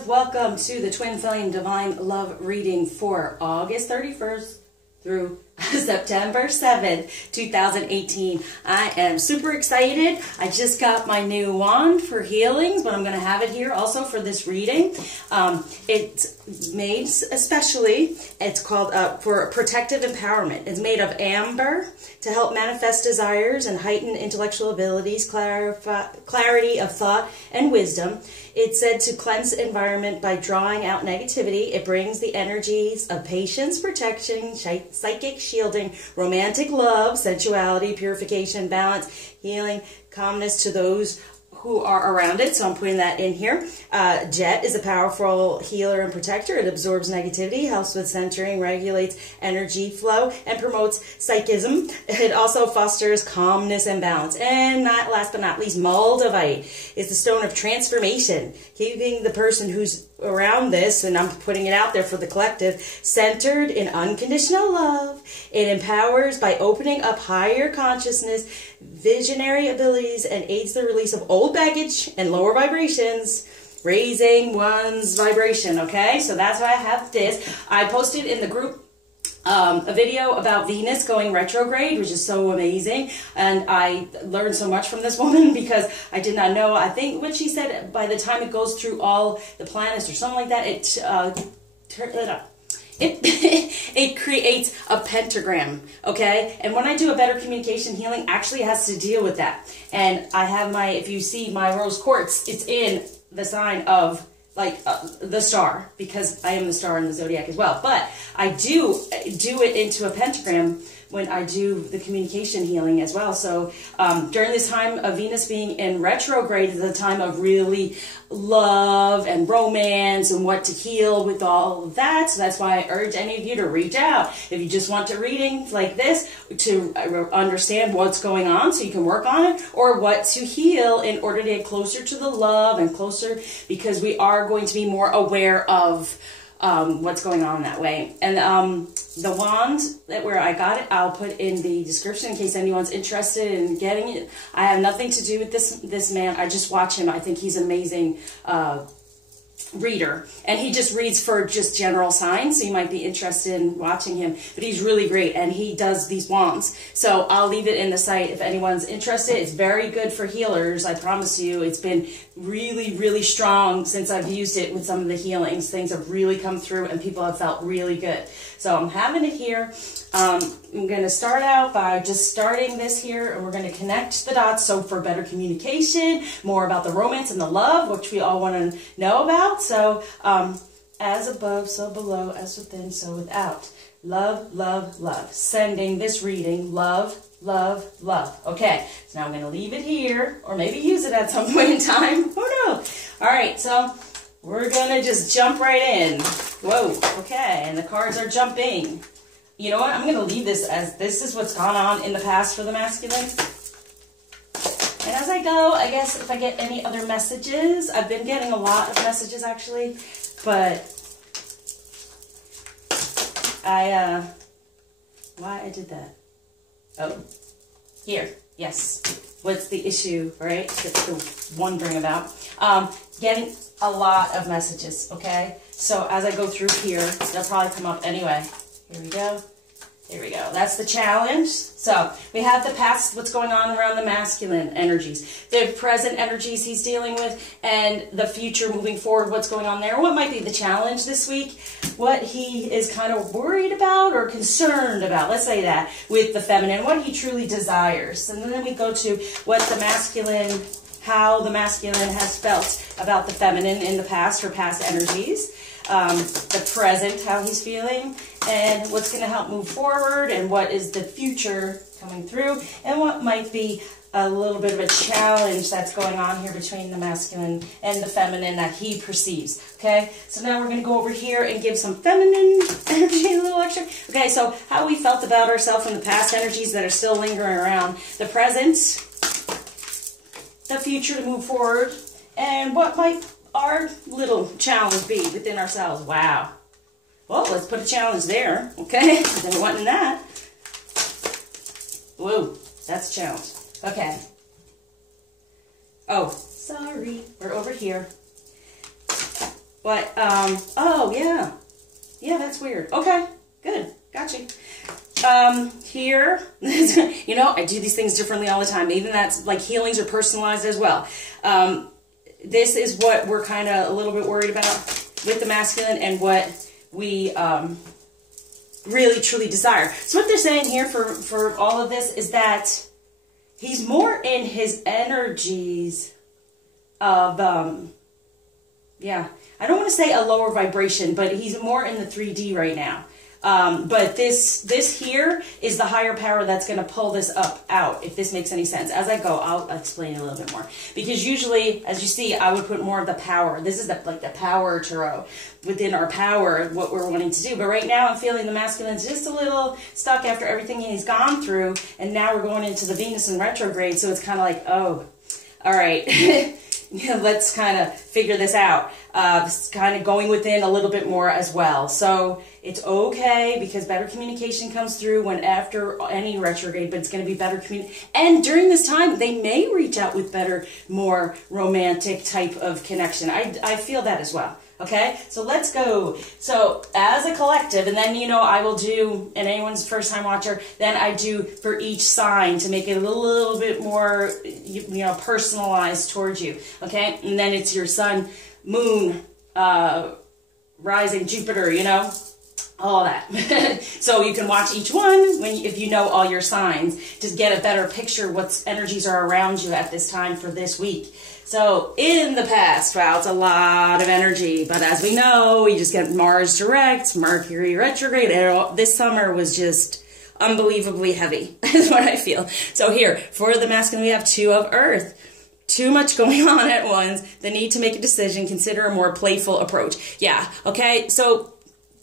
collective, welcome to the TwinFlame Divine Love reading for August 31st through September 7th, 2018. I am super excited. I just got my new wand for healings, but I'm going to have it here also for this reading. It's made especially, it's called for protective empowerment. It's made of amber to help manifest desires and heighten intellectual abilities, clarity of thought, and wisdom. It's said to cleanse the environment by drawing out negativity. It brings the energies of patience, protection, psychic shielding, romantic love, sensuality, purification, balance, healing, calmness to those who are around it. So I'm putting that in here. Jet is a powerful healer and protector. It absorbs negativity, helps with centering, regulates energy flow, and promotes psychism. It also fosters calmness and balance. And not last but not least, Moldavite is the stone of transformation, keeping the person who's around this, and I'm putting it out there for the collective, centered in unconditional love. It empowers by opening up higher consciousness, visionary abilities, and aids the release of old baggage and lower vibrations, raising one's vibration. Okay, so that's why I have this. I posted in the group a video about Venus going retrograde, which is so amazing, and I learned so much from this woman because I did not know. I think what she said, by the time it goes through all the planets or something like that, it creates a pentagram, okay? And when I do a better communication healing, actually has to deal with that. And I have my, if you see my rose quartz, it's in the sign of the star, because I am the star in the zodiac as well. But I do it into a pentagram when I do the communication healing as well. So during this time of Venus being in retrograde is a time of really love and romance and what to heal with all of that. So that's why I urge any of you to reach out. If you just want a reading like this to understand what's going on so you can work on it, or what to heal in order to get closer to the love and closer, because we are going to be more aware of what's going on that way. And the wand where I got it, I'll put in the description in case anyone's interested in getting it. I have nothing to do with this man. I just watch him. I think he's an amazing reader, and he just reads for just general signs, so you might be interested in watching him. But he's really great, and he does these wands, so I'll leave it in the site if anyone's interested. It's very good for healers, I promise you. It's been really strong since I've used it with some of the healings. Things have really come through and people have felt really good. So I'm having it here. I'm going to start out by just starting this here, and we're going to connect the dots. So for better communication, more about the romance and the love, which we all want to know about. So as above, so below, as within, so without. Love, love, love. Sending this reading, love, love, love. Okay, so now I'm going to leave it here, or maybe use it at some point in time. Who knows? All right, so we're going to just jump right in. Whoa, okay, and the cards are jumping. You know what? I'm going to leave this as this is what's gone on in the past for the masculine. And as I go, I guess if I get any other messages, I've been getting a lot of messages actually, but why I did that? Oh, here, yes. What's the issue, right? That you're wondering about. Getting a lot of messages, okay? So as I go through here, they'll probably come up anyway. Here we go. Here we go. That's the challenge. So we have the past, what's going on around the masculine energies, the present energies he's dealing with, and the future moving forward, what's going on there. What might be the challenge this week? What he is kind of worried about or concerned about, let's say that, with the feminine, what he truly desires. And then we go to what the masculine, how the masculine has felt about the feminine in the past, her past energies. The present, how he's feeling, and what's going to help move forward, and what is the future coming through, and what might be a little bit of a challenge that's going on here between the masculine and the feminine that he perceives. Okay, so now we're going to go over here and give some feminine energy a little extra. Okay, so how we felt about ourselves in the past energies that are still lingering around, the present, the future to move forward, and what might our little challenge be within ourselves. Wow. Well, let's put a challenge there, okay? Then wanting that. Whoa, that's a challenge. Okay. Oh, sorry. We're over here. What? Oh, yeah. Yeah, that's weird. Okay, good. Got you. Here, you know, I do these things differently all the time. Even that's like healings are personalized as well. This is what we're kind of a little bit worried about with the masculine and what we really truly desire. So what they're saying here for all of this is that he's more in his energies of, yeah, I don't want to say a lower vibration, but he's more in the 3D right now. But this here is the higher power that's going to pull this up out, if this makes any sense. As I go, I'll explain a little bit more. Because usually, as you see, I would put more of the power. This is like the power tarot within our power, what we're wanting to do. But right now, I'm feeling the masculine's just a little stuck after everything he's gone through. And now we're going into the Venus in retrograde. So it's kind of like, oh, all right. Yeah, let's kind of figure this out. Kind of going within a little bit more as well. So it's okay because better communication comes through when after any retrograde, but it's going to be better communication. And during this time, they may reach out with better, more romantic type of connection. I feel that as well. Okay, so let's go. So as a collective, and then, you know, I will do, and anyone's first time watcher, then I do for each sign to make it a little bit more, you know, personalized towards you. Okay, and then it's your sun, moon, rising, Jupiter, you know, all that. So you can watch each one if you know all your signs to get a better picture what energies are around you at this time for this week. So in the past, wow, it's a lot of energy, but as we know, you just get Mars direct, Mercury retrograde, and this summer was just unbelievably heavy, is what I feel. So here, for the masculine, we have 2 of Earth. Too much going on at once, the need to make a decision, consider a more playful approach. Yeah, okay, so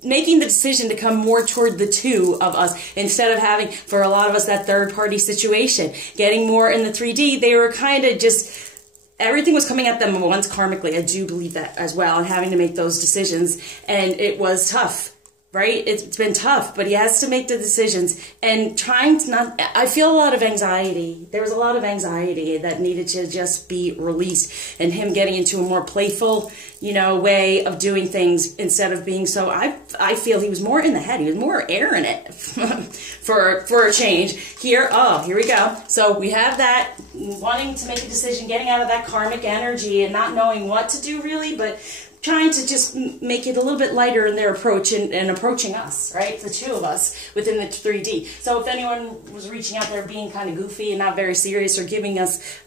making the decision to come more toward the 2 of us instead of having, for a lot of us, that third-party situation. Getting more in the 3D, they were kind of just, everything was coming at them at once karmically. I do believe that as well, and having to make those decisions. And it was tough, right? It's been tough, but he has to make the decisions. And trying to not, I feel a lot of anxiety. There was a lot of anxiety that needed to just be released. And him getting into a more playful, you know, way of doing things instead of being so, I feel he was more in the head. He was more air in it for a change. Here, oh, here we go. So we have that, wanting to make a decision, getting out of that karmic energy and not knowing what to do really, but trying to just make it a little bit lighter in their approach and approaching us, right? The 2 of us within the 3D. So if anyone was reaching out there being kind of goofy and not very serious or giving us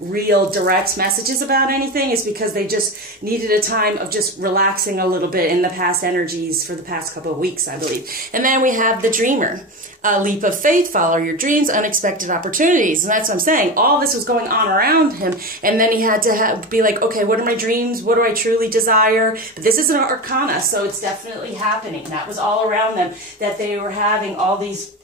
real direct messages about anything, it's because they just needed a time of just relaxing a little bit in the past energies for the past couple of weeks, I believe. And then we have the dreamer. A leap of faith, follow your dreams, unexpected opportunities. And that's what I'm saying. All this was going on around him. And then he had to be like, okay, what are my dreams? What do I truly desire? But this is an arcana, so it's definitely happening. That was all around them, that they were having all these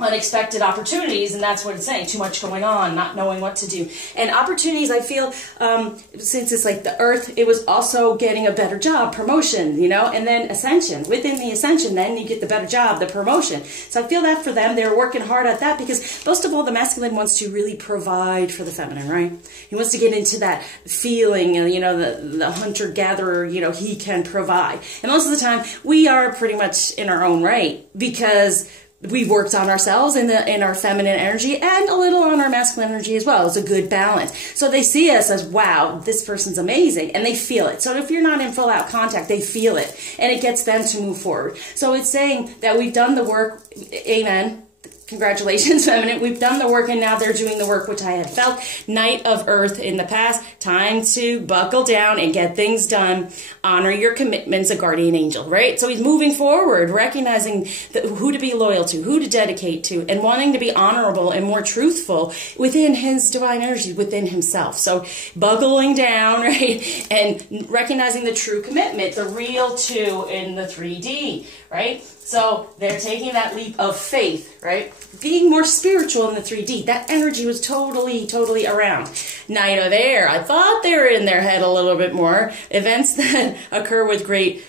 unexpected opportunities, and that's what it's saying. Too much going on, not knowing what to do. And opportunities, I feel, since it's like the Earth, it was also getting a better job, promotion, you know, and then ascension. Within the ascension, then you get the better job, the promotion. So I feel that for them, they're working hard at that because most of all, the masculine wants to really provide for the feminine, right? He wants to get into that feeling, you know, the hunter-gatherer, you know, he can provide. And most of the time, we are pretty much in our own right because we've worked on ourselves in our feminine energy and a little on our masculine energy as well. It's a good balance. So they see us as, wow, this person's amazing, and they feel it. So if you're not in full out contact, they feel it, and it gets them to move forward. So it's saying that we've done the work, amen. Congratulations, feminine. We've done the work and now they're doing the work, which I had felt. Knight of Earth in the past. Time to buckle down and get things done. Honor your commitments, a guardian angel, right? So he's moving forward, recognizing who to be loyal to, who to dedicate to, and wanting to be honorable and more truthful within his divine energy, within himself. So buckling down, right? And recognizing the true commitment, the real 2 in the 3D, right? So they're taking that leap of faith, right? Being more spiritual in the 3D. That energy was totally around. Knight of Air. I thought they were in their head a little bit more. Events that occur with great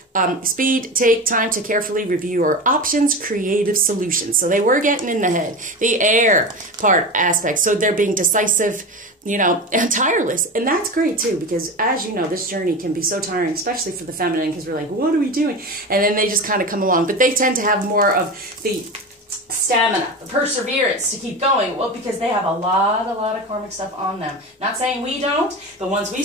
speed. Take time to carefully review your options, creative solutions. So they were getting in the head. The Air. part aspect. So they're being decisive, you know, and tireless. And that's great too, because as you know, this journey can be so tiring, especially for the feminine, because we're like, what are we doing? And then they just kind of come along. But they tend to have more of the stamina, the perseverance to keep going. Well, because they have a lot of karmic stuff on them. Not saying we don't, but once we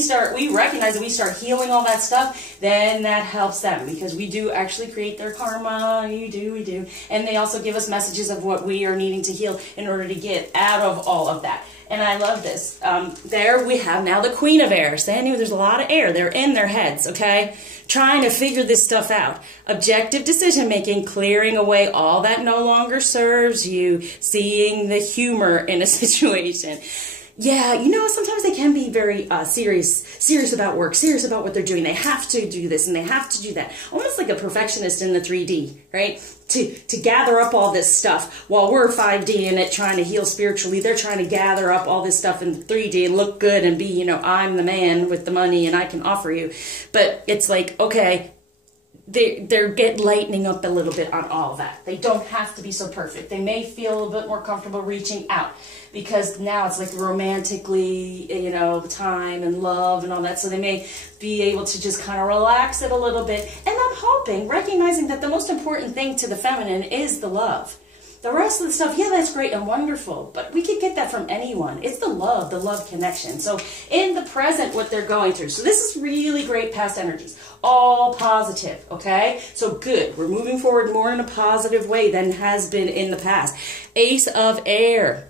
recognize that we start healing all that stuff, then that helps them, because we do actually create their karma. We do. And they also give us messages of what we are needing to heal in order to get out of all of that. And I love this. There we have now the Queen of Air. Standing, there's a lot of air. They're in their heads, okay? Trying to figure this stuff out. Objective decision making, clearing away all that no longer serves you, seeing the humor in a situation. Yeah, you know, sometimes they can be very serious about work, serious about what they're doing. They have to do this and they have to do that. Almost like a perfectionist in the 3D, right? To gather up all this stuff while we're 5D in it trying to heal spiritually. They're trying to gather up all this stuff in 3D and look good and be, you know, I'm the man with the money and I can offer you. But it's like, okay, they're lightening up a little bit on all of that. They don't have to be so perfect. They may feel a little bit more comfortable reaching out, because now it's like romantically, you know, time and love and all that. So they may be able to just kind of relax it a little bit. And I'm hoping, recognizing that the most important thing to the feminine is the love. The rest of the stuff, yeah, that's great and wonderful, but we could get that from anyone. It's the love connection. So in the present, what they're going through. So this is really great past energies. All positive, okay? So good. We're moving forward more in a positive way than has been in the past. Ace of Air.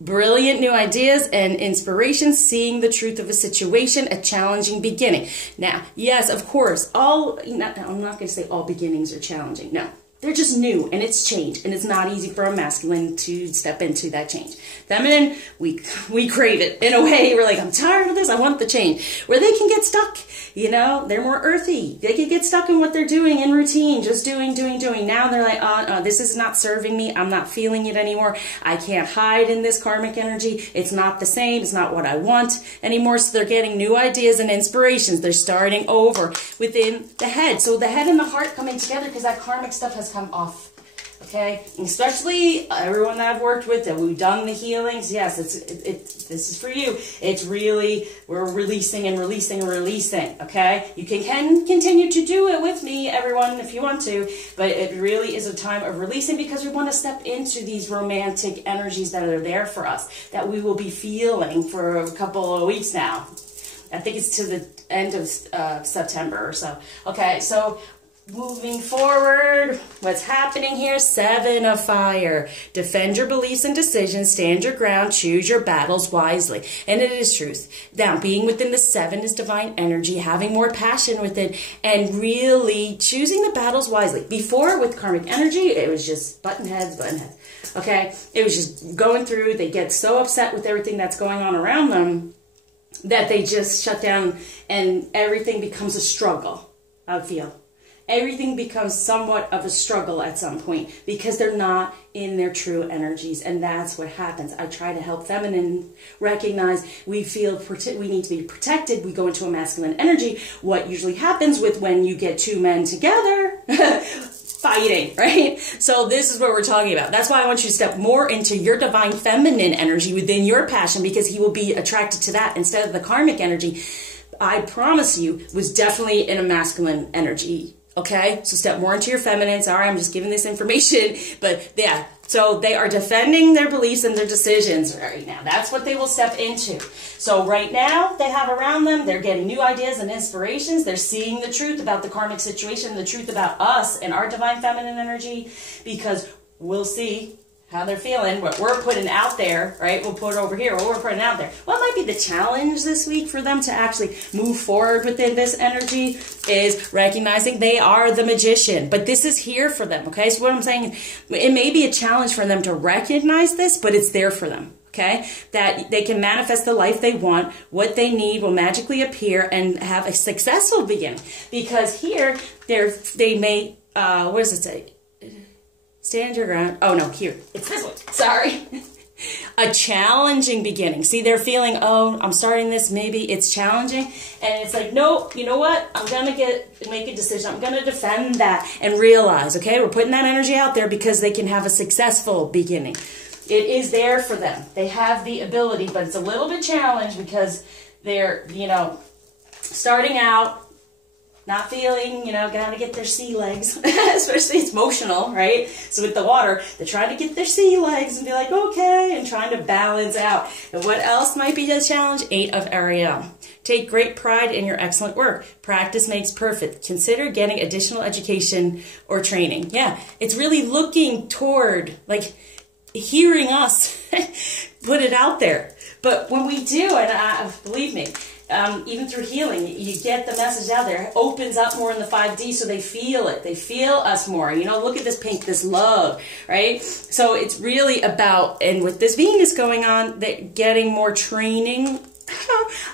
Brilliant new ideas and inspirations, seeing the truth of a situation, a challenging beginning. Now, yes, of course, I'm not going to say all beginnings are challenging. No. They're just new, and it's change, and it's not easy for a masculine to step into that change. Feminine, we crave it. In a way, we're like, I'm tired of this, I want the change. Where they can get stuck, you know, they're more earthy. They can get stuck in what they're doing in routine, just doing. Now they're like, this is not serving me, I'm not feeling it anymore. I can't hide in this karmic energy. It's not the same, it's not what I want anymore. So they're getting new ideas and inspirations. They're starting over within the head. So the head and the heart coming together, because that karmic stuff has come off, okay? And especially everyone that I've worked with, that we've done the healings. Yes, this is for you. It's really, we're releasing and releasing and releasing, okay? You can continue to do it with me, everyone, if you want to, but it really is a time of releasing, because we want to step into these romantic energies that are there for us, that we will be feeling for a couple of weeks now. I think it's to the end of September or so. Okay, so moving forward, what's happening here? 7 of Fire. Defend your beliefs and decisions. Stand your ground. Choose your battles wisely. And it is truth. Now, being within the 7 is divine energy, having more passion with it, and really choosing the battles wisely. Before, with karmic energy, it was just button heads. Okay? It was just going through. They get so upset with everything that's going on around them that they just shut down, and everything becomes a struggle, I feel. Everything becomes somewhat of a struggle at some point, because they're not in their true energies, and that's what happens. I try to help feminine recognize we need to be protected. We go into a masculine energy. What usually happens with when you get two men together, fighting, right? So this is what we're talking about. That's why I want you to step more into your divine feminine energy within your passion, because he will be attracted to that instead of the karmic energy. I promise you was definitely in a masculine energy. Okay, so step more into your feminine. Sorry, I'm just giving this information, but yeah, so they are defending their beliefs and their decisions right now. That's what they will step into. So right now, they have around them, they're getting new ideas and inspirations. They're seeing the truth about the karmic situation, the truth about us and our divine feminine energy, because we'll see how they're feeling, what we're putting out there, right? We'll put it over here, what we're putting out there. What might be the challenge this week for them to actually move forward within this energy is recognizing they are the magician, but this is here for them, okay? So what I'm saying, it may be a challenge for them to recognize this, but it's there for them, okay? That they can manifest the life they want, what they need will magically appear and have a successful beginning. Because here, they may, what does it say? Stand your ground. Oh, no, here. It's this one. Sorry. A challenging beginning. See, they're feeling, oh, I'm starting this. Maybe it's challenging. And it's like, no, you know what? I'm going to make a decision. I'm going to defend that and realize, okay, we're putting that energy out there because they can have a successful beginning. it is there for them. They have the ability, but it's a little bit challenged because they're, you know, starting out, not feeling, you know, gotta get their sea legs, especially it's emotional, right? So with the water, they're trying to get their sea legs and be like, okay, and trying to balance out. And what else might be a challenge? 8 of Ariel. Take great pride in your excellent work. Practice makes perfect. Consider getting additional education or training. Yeah, it's really looking toward, like, hearing us put it out there. But when we do, and believe me, even through healing, you get the message out there. It opens up more in the 5D, so they feel it. They feel us more. You know, look at this pink, this love, right? So it's really about, and with this Venus going on, that getting more training.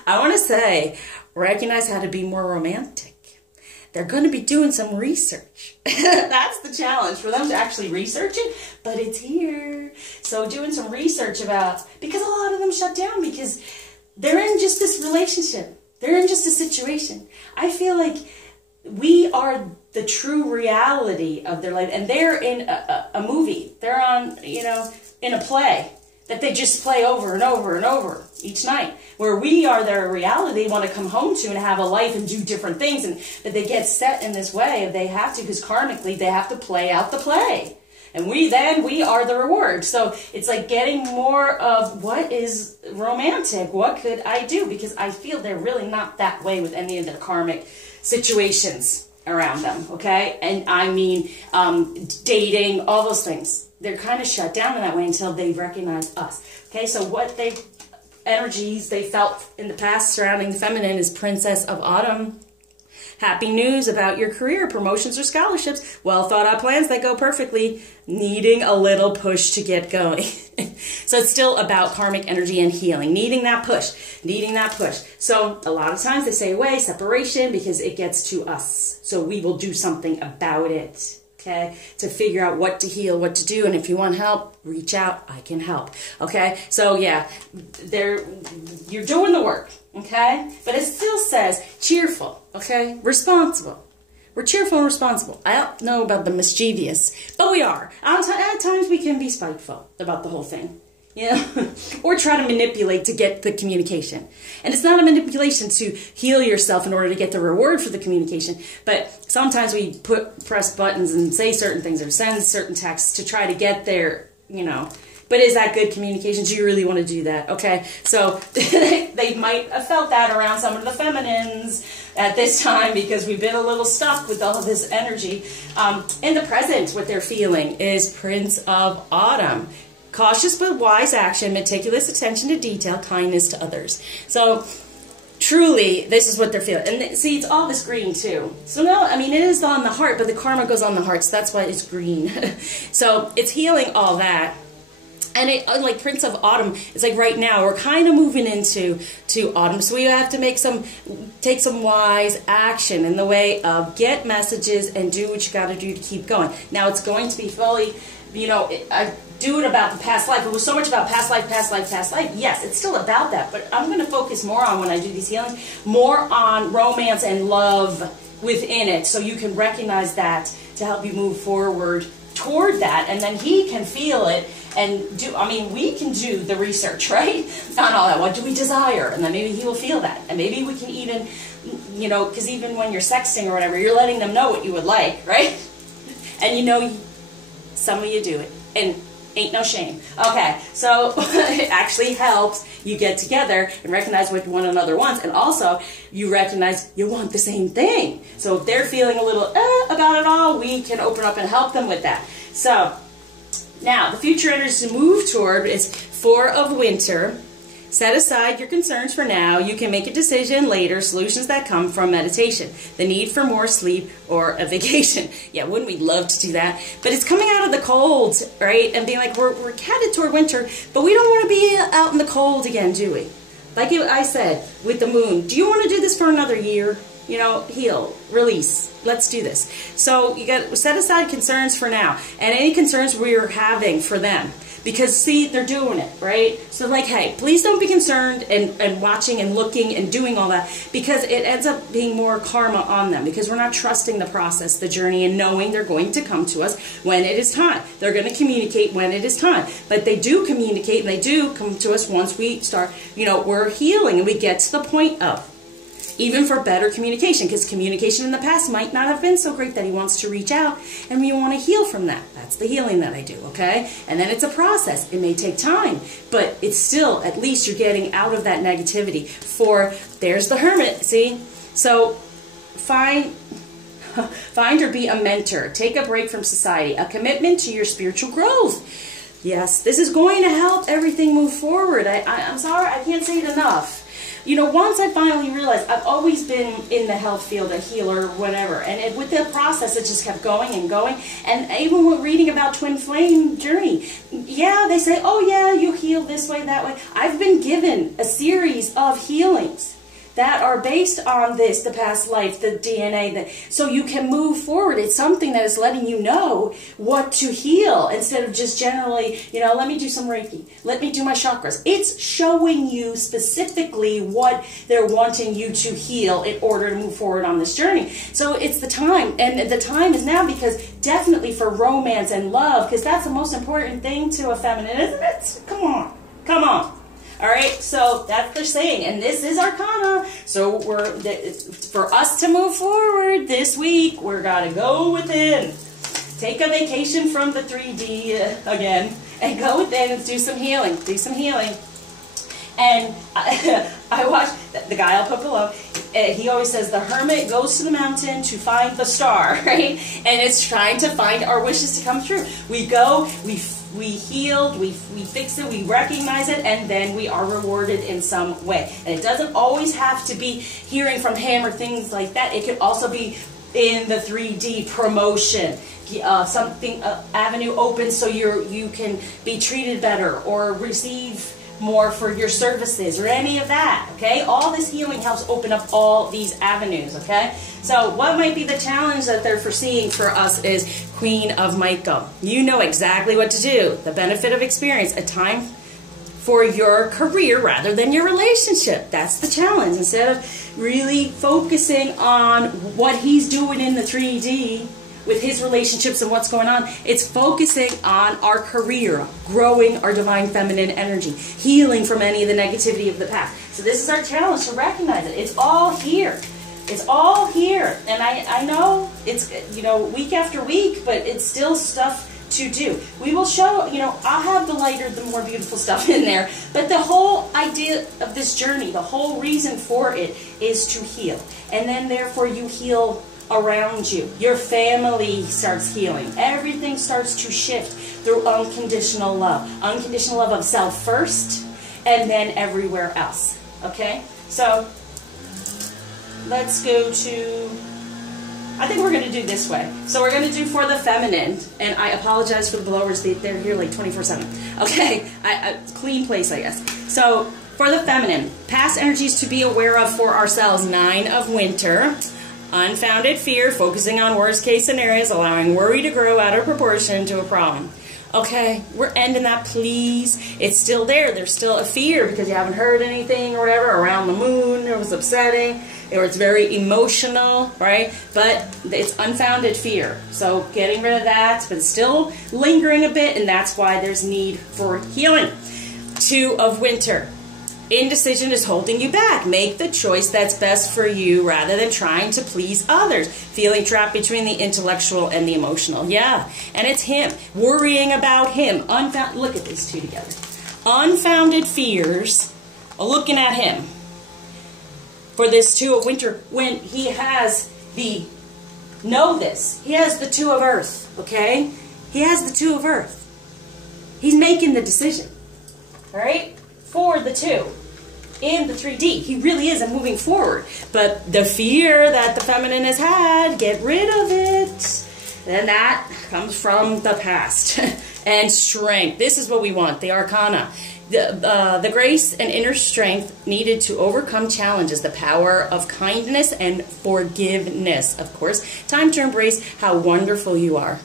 I want to say, recognize how to be more romantic. They're going to be doing some research. That's the challenge for them to actually research it, but it's here. So doing some research about, because a lot of them shut down because they're in just this relationship. They're in just a situation. I feel like we are the true reality of their life, and they're in a movie. They're on, you know, in a play that they just play over and over and over each night, where we are their reality, they want to come home to and have a life and do different things, and that they get set in this way, they have to, because karmically they have to play out the play. And we are the reward. So it's like getting more of what is romantic, what could I do? Because I feel they're really not that way with any of their karmic situations around them, okay? And I mean dating, all those things. They're kind of shut down in that way until they recognize us. Okay, so what energies they felt in the past surrounding the feminine is Princess of Autumn. Happy news about your career, promotions or scholarships, well thought out plans that go perfectly, needing a little push to get going. So it's still about karmic energy and healing, needing that push, needing that push. So a lot of times they say away, separation, because it gets to us. So we will do something about it. Okay, to figure out what to heal, what to do, and if you want help, reach out, I can help. Okay, so yeah, you're doing the work, okay? But it still says cheerful, okay? Responsible. We're cheerful and responsible. I don't know about the mischievous, but we are. At times we can be spiteful about the whole thing. You know, or try to manipulate to get the communication. And it's not a manipulation to heal yourself in order to get the reward for the communication, but sometimes we press buttons and say certain things or send certain texts to try to get there, you know. But is that good communication? Do you really want to do that? Okay, so they might have felt that around some of the feminines at this time because we've been a little stuck with all of this energy. In the present, what they're feeling is Prince of Autumn. Cautious but wise action, meticulous attention to detail, kindness to others. So, truly, this is what they're feeling. And see, it's all this green, too. So, no, I mean, it is on the heart, but the karma goes on the heart, so that's why it's green. So, it's healing all that. And it, like Prince of Autumn, it's like right now, we're kind of moving into autumn. So, we have to take some wise action in the way of get messages and do what you got to do to keep going. Now, it's going to be fully, you know, I do it about the past life. It was so much about past life, past life, past life. Yes, it's still about that, but I'm going to focus more on, when I do these healings, more on romance and love within it, so you can recognize that to help you move forward toward that, and then he can feel it and do, I mean, we can do the research, right, on all that. What do we desire? And then maybe he will feel that, and maybe we can even, you know, because even when you're sexting or whatever, you're letting them know what you would like, right? And you know, some of you do it, and ain't no shame. Okay, so it actually helps you get together and recognize what one another wants, and also you recognize you want the same thing. So if they're feeling a little about it all, we can open up and help them with that. So now the future energy to move toward is 4 of Winter. Set aside your concerns for now. You can make a decision later, solutions that come from meditation. The need for more sleep or a vacation. Yeah, wouldn't we love to do that? But it's coming out of the cold, right? And being like, we're headed toward winter, but we don't want to be out in the cold again, do we? Like I said, with the moon, do you want to do this for another year? you know, heal, release. Let's do this. So you got to set aside concerns for now, and any concerns we're having for them. Because, see, they're doing it, right? So, like, hey, please don't be concerned and watching and looking and doing all that, because it ends up being more karma on them, because we're not trusting the process, the journey, and knowing they're going to come to us when it is time. They're going to communicate when it is time. But they do communicate, and they do come to us once we start, you know, we're healing, and we get to the point of, even for better communication, because communication in the past might not have been so great that he wants to reach out, and we want to heal from that. That's the healing that I do, okay? And then it's a process. It may take time, but it's still, at least you're getting out of that negativity. For, there's the Hermit, see? So, find or be a mentor. Take a break from society. A commitment to your spiritual growth. Yes, this is going to help everything move forward. I'm sorry, I can't say it enough. You know, once I finally realized, I've always been in the health field, a healer, whatever, and with the process, it just kept going and going. And even when reading about TwinFlame journey, yeah, they say, oh yeah, you heal this way, that way. I've been given a series of healings that are based on this, the past life, the DNA, so you can move forward. It's something that is letting you know what to heal, instead of just generally, you know, let me do some Reiki, let me do my chakras. It's showing you specifically what they're wanting you to heal in order to move forward on this journey. So it's the time, and the time is now, because definitely for romance and love, because that's the most important thing to a feminine, isn't it? Come on, come on. All right, so that's they're saying, and this is Arcana. So for us to move forward this week, we're gotta go within. Take a vacation from the 3D again, and go within and do some healing. Do some healing. And I watched the guy I'll put below. He always says the hermit goes to the mountain to find the star, right? And it's trying to find our wishes to come true. We go, we healed, we fix it, we recognize it, and then we are rewarded in some way. And it doesn't always have to be hearing from him or things like that. It could also be in the 3D promotion. Something avenue opens so you can be treated better or receive more for your services or any of that, okay? All this healing helps open up all these avenues, okay? So what might be the challenge that they're foreseeing for us is Queen of Michael. You know exactly what to do. The benefit of experience, a time for your career rather than your relationship. That's the challenge. Instead of really focusing on what he's doing in the 3D, with his relationships and what's going on, it's focusing on our career, growing our divine feminine energy, healing from any of the negativity of the past. So this is our challenge to recognize it. It's all here. It's all here. And I know it's, you know, week after week, but it's still stuff to do. We will show, you know, I'll have the lighter, the more beautiful stuff in there, but the whole idea of this journey, the whole reason for it is to heal. And then therefore you heal around you. Your family starts healing. Everything starts to shift through unconditional love. Unconditional love of self first, and then everywhere else. Okay? So, let's go to, I think we're going to do this way. So we're going to do for the feminine, and I apologize for the blowers, they're here like 24/7. Okay? Clean place, I guess. So, for the feminine, past energies to be aware of for ourselves. 9 of Winter. Unfounded fear, focusing on worst case scenarios, allowing worry to grow out of proportion to a problem. Okay, we're ending that, please. It's still there. There's still a fear because you haven't heard anything or whatever around the moon. It was upsetting, or it's very emotional, right? But it's unfounded fear. So getting rid of that, but it's still lingering a bit, and that's why there's need for healing. 2 of Winter. Indecision is holding you back. Make the choice that's best for you rather than trying to please others. Feeling trapped between the intellectual and the emotional. Yeah, and it's him. Worrying about him. Look at these two together. Unfounded fears. Looking at him. For this 2 of Winter, when he has the, know this, he has the 2 of Earth, okay? He has the 2 of Earth. He's making the decision, all right? For the 2 in the 3D. He really is moving forward. But the fear that the feminine has had, get rid of it. And that comes from the past. and strength. This is what we want, the arcana. The grace and inner strength needed to overcome challenges, the power of kindness and forgiveness. Of course, time to embrace how wonderful you are.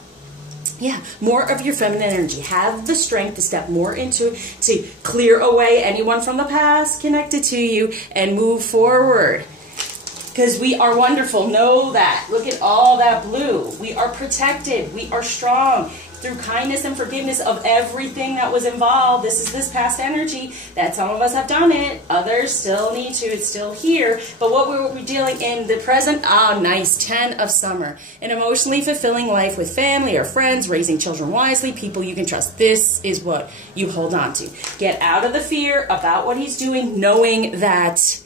Yeah, more of your feminine energy. Have the strength to step more into it, to clear away anyone from the past connected to you and move forward. Because we are wonderful. Know that. Look at all that blue. We are protected. We are strong. Through kindness and forgiveness of everything that was involved. This is this past energy that some of us have done it. Others still need to. It's still here. But what we're dealing in the present, nice, 10 of summer. An emotionally fulfilling life with family or friends, raising children wisely, people you can trust. This is what you hold on to. Get out of the fear about what he's doing, knowing that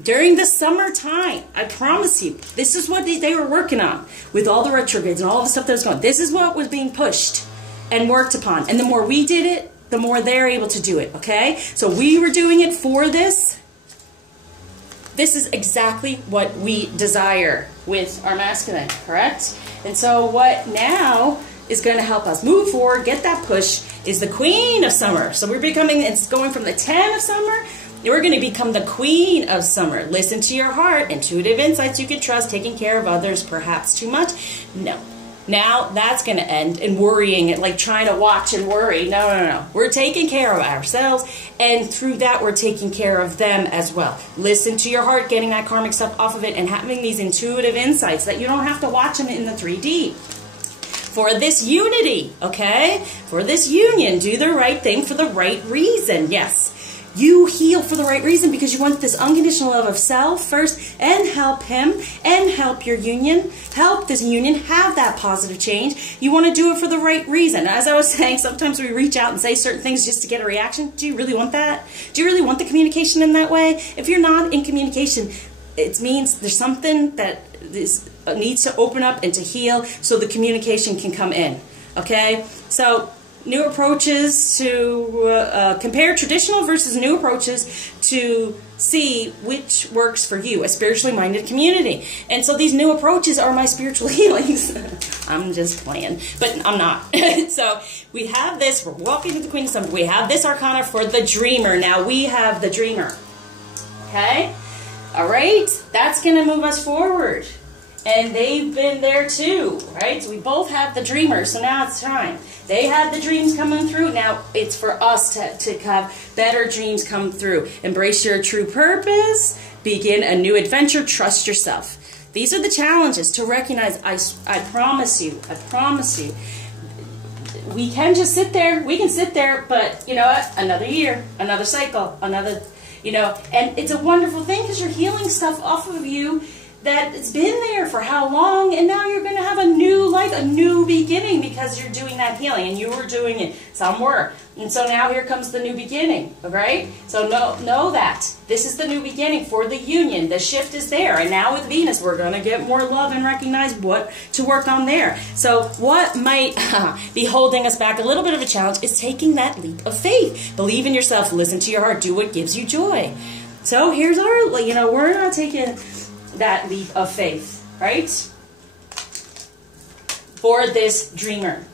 during the summertime, I promise you, this is what they were working on with all the retrogrades and all the stuff that was going on. This is what was being pushed and worked upon. And the more we did it, the more they're able to do it, okay? So we were doing it for this. This is exactly what we desire with our masculine, correct? And so what now is going to help us move forward, get that push, is the Queen of Summer. So we're becoming, it's going from the 10 of summer, you're going to become the Queen of Summer. Listen to your heart, intuitive insights you can trust, taking care of others perhaps too much. No. Now that's going to end in worrying, like trying to watch and worry. No, no, no. We're taking care of ourselves, and through that we're taking care of them as well. Listen to your heart, getting that karmic stuff off of it, and having these intuitive insights that you don't have to watch them in the 3D. For this unity, okay? For this union, do the right thing for the right reason. Yes. You heal for the right reason because you want this unconditional love of self first and help him and help your union. Help this union have that positive change. You want to do it for the right reason. As I was saying, sometimes we reach out and say certain things just to get a reaction. Do you really want that? Do you really want the communication in that way? If you're not in communication, it means there's something that needs to open up and to heal so the communication can come in. Okay? So new approaches to compare traditional versus new approaches to see which works for you, a spiritually minded community. And so these new approaches are my spiritual healings. I'm just playing, but I'm not. So we have this, we're walking to the Queen of Summer. We have this arcana for the dreamer. Now we have the dreamer. Okay? All right? That's going to move us forward. And they've been there too, right? So we both have the dreamer, so now it's time. They had the dreams coming through. Now it's for us to have better dreams come through. Embrace your true purpose. Begin a new adventure. Trust yourself. These are the challenges to recognize. I promise you, we can just sit there. We can sit there, but you know what? Another year, another cycle, another, and it's a wonderful thing because you're healing stuff off of you that it's been there for how long, and now you're going to have a new life, a new beginning because you're doing that healing, and you were doing it. Some were. And so now here comes the new beginning, right? So know that. This is the new beginning for the union. The shift is there, and now with Venus, we're going to get more love and recognize what to work on there. So what might be holding us back, a little bit of a challenge, is taking that leap of faith. Believe in yourself. Listen to your heart. Do what gives you joy. So here's our, we're not taking that leap of faith, right? For this dreamer,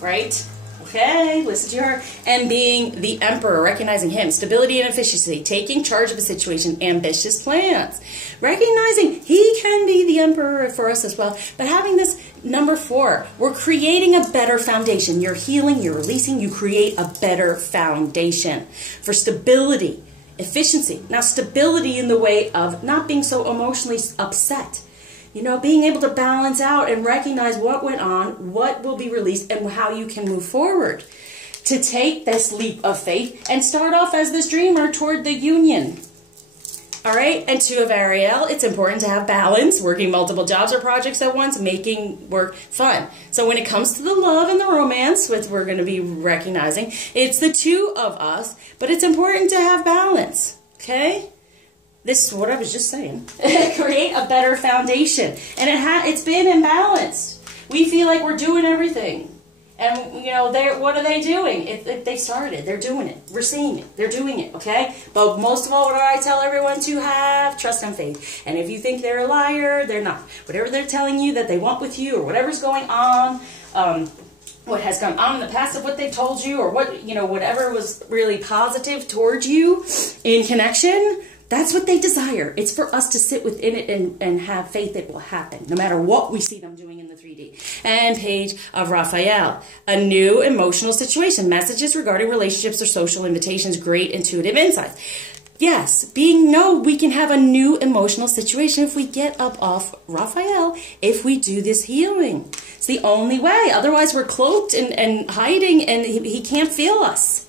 right? Okay, listen to her. And being the emperor, recognizing him, stability and efficiency, taking charge of a situation, ambitious plans, recognizing he can be the emperor for us as well. But having this number 4, we're creating a better foundation. You're healing, you're releasing, you create a better foundation for stability. Efficiency. Now, stability in the way of not being so emotionally upset. Being able to balance out and recognize what went on, what will be released, and how you can move forward. To take this leap of faith and start off as this dreamer toward the union. All right? And 2 of Ariel, it's important to have balance, working multiple jobs or projects at once, making work fun. So when it comes to the love and the romance, which we're going to be recognizing, it's the 2 of us, but it's important to have balance, okay? This is what I was just saying. Create a better foundation. And it's been imbalanced. We feel like we're doing everything. And, you know, what are they doing? If they started, they're doing it. We're seeing it. They're doing it, okay? But most of all, what do I tell everyone to have? Trust and faith. And if you think they're a liar, they're not. Whatever they're telling you that they want with you, or whatever's going on, what has gone on in the past of what they've told you, or what, you know, whatever was really positive towards you in connection, that's what they desire. It's for us to sit within it and have faith it will happen, no matter what we see them doing in the 3D. And Page of Raphael, a new emotional situation. Messages regarding relationships or social invitations, great intuitive insights. Yes, we can have a new emotional situation if we get up off Raphael, if we do this healing. It's the only way. Otherwise, we're cloaked and hiding, and he can't feel us.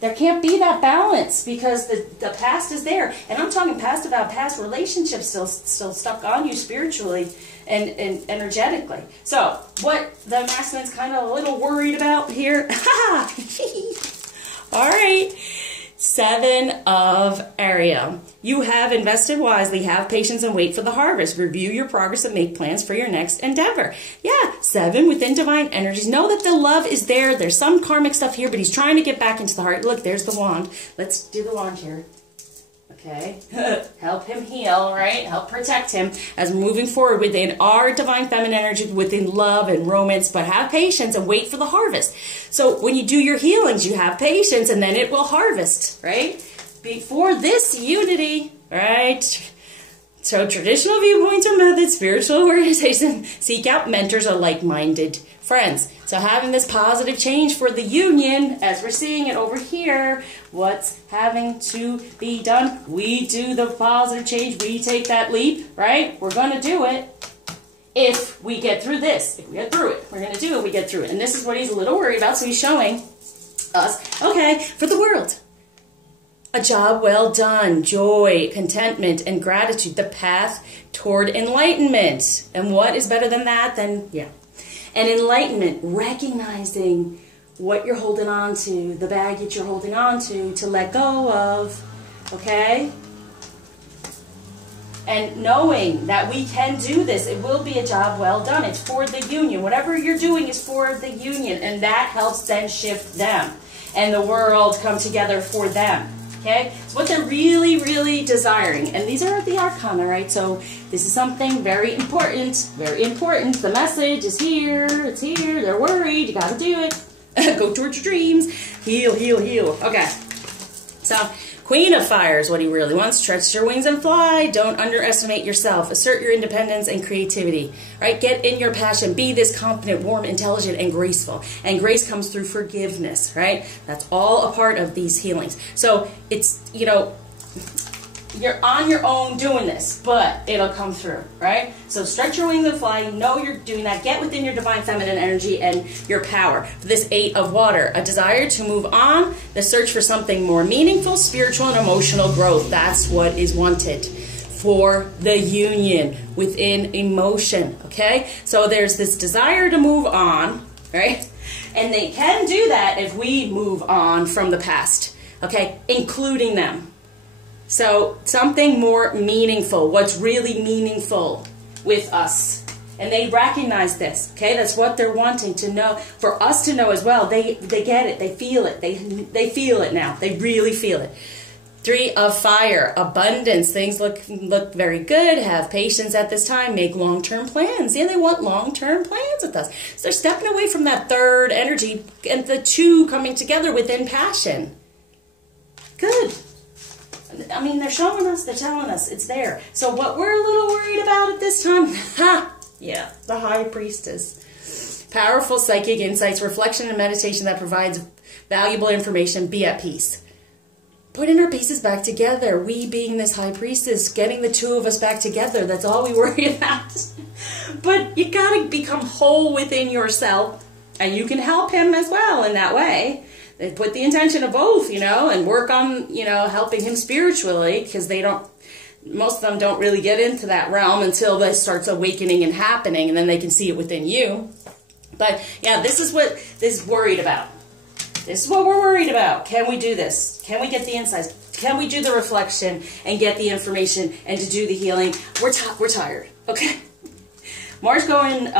There can't be that balance because the past is there. And I'm talking past about past relationships still stuck on you spiritually and energetically. So, what the masculine's kind of a little worried about here. All right. 7 of Ariel. You have invested wisely, have patience, and wait for the harvest. Review your progress and make plans for your next endeavor. Yeah, 7 within divine energies. Know that the love is there. There's some karmic stuff here, but he's trying to get back into the heart. Look, there's the wand. Let's do the wand here. Okay. Help him heal, right? Help protect him as we're moving forward within our divine feminine energy, within love and romance, but have patience and wait for the harvest. So when you do your healings, you have patience and then it will harvest, right? Before this unity, right? So traditional viewpoints or methods, spiritual organization, seek out mentors or like-minded friends. So having this positive change for the union, as we're seeing it over here, what's having to be done? We do the positive change. We take that leap, right? We're going to do it if we get through this. If we get through it, we're going to do it. We get through it. And this is what he's a little worried about. So he's showing us, okay, for the world. A job well done, joy, contentment, and gratitude, the path toward enlightenment. And what is better than that? And enlightenment, recognizing what you're holding on to, the baggage you're holding on to let go of, okay? And knowing that we can do this, it will be a job well done. It's for the union. Whatever you're doing is for the union, and that helps then shift them and the world come together for them. Okay, it's what they're really, really desiring. And these are the arcana, right? So this is something very important, very important. The message is here, it's here, they're worried, you gotta do it. Go towards your dreams, heal, heal, heal. Okay, so Queen of Fire is what he really wants. Stretch your wings and fly. Don't underestimate yourself. Assert your independence and creativity. Right? Get in your passion. Be this confident, warm, intelligent, and graceful. And grace comes through forgiveness. Right? That's all a part of these healings. So it's, you know, you're on your own doing this, but it'll come through, right? So stretch your wings and fly. You know you're doing that. Get within your divine feminine energy and your power. This 8 of Water, a desire to move on, the search for something more meaningful, spiritual, and emotional growth. That's what is wanted for the union within emotion, okay? So there's this desire to move on, right? And they can do that if we move on from the past, okay? Including them. So something more meaningful, what's really meaningful with us. And they recognize this, okay? That's what they're wanting to know, for us to know as well. They get it, they feel it, they feel it now. They really feel it. 3 of Fire, abundance. Things look very good. Have patience at this time. Make long-term plans. Yeah, they want long-term plans with us. So they're stepping away from that 3rd energy and the 2 coming together within passion. Good. I mean, they're showing us, they're telling us, it's there. So what we're a little worried about at this time, yeah, the High Priestess. Powerful psychic insights, reflection, and meditation that provides valuable information. Be at peace. Putting our pieces back together. We being this High Priestess, getting the 2 of us back together. That's all we worry about. But you gotta become whole within yourself, and you can help him as well in that way. They put the intention of both, you know, and work on, you know, helping him spiritually, because they don't, most of them don't really get into that realm until this starts awakening and happening, and then they can see it within you. But yeah, this is what this is worried about. This is what we're worried about. Can we do this? Can we get the insights? Can we do the reflection and get the information and to do the healing? We're tired, okay? Mars going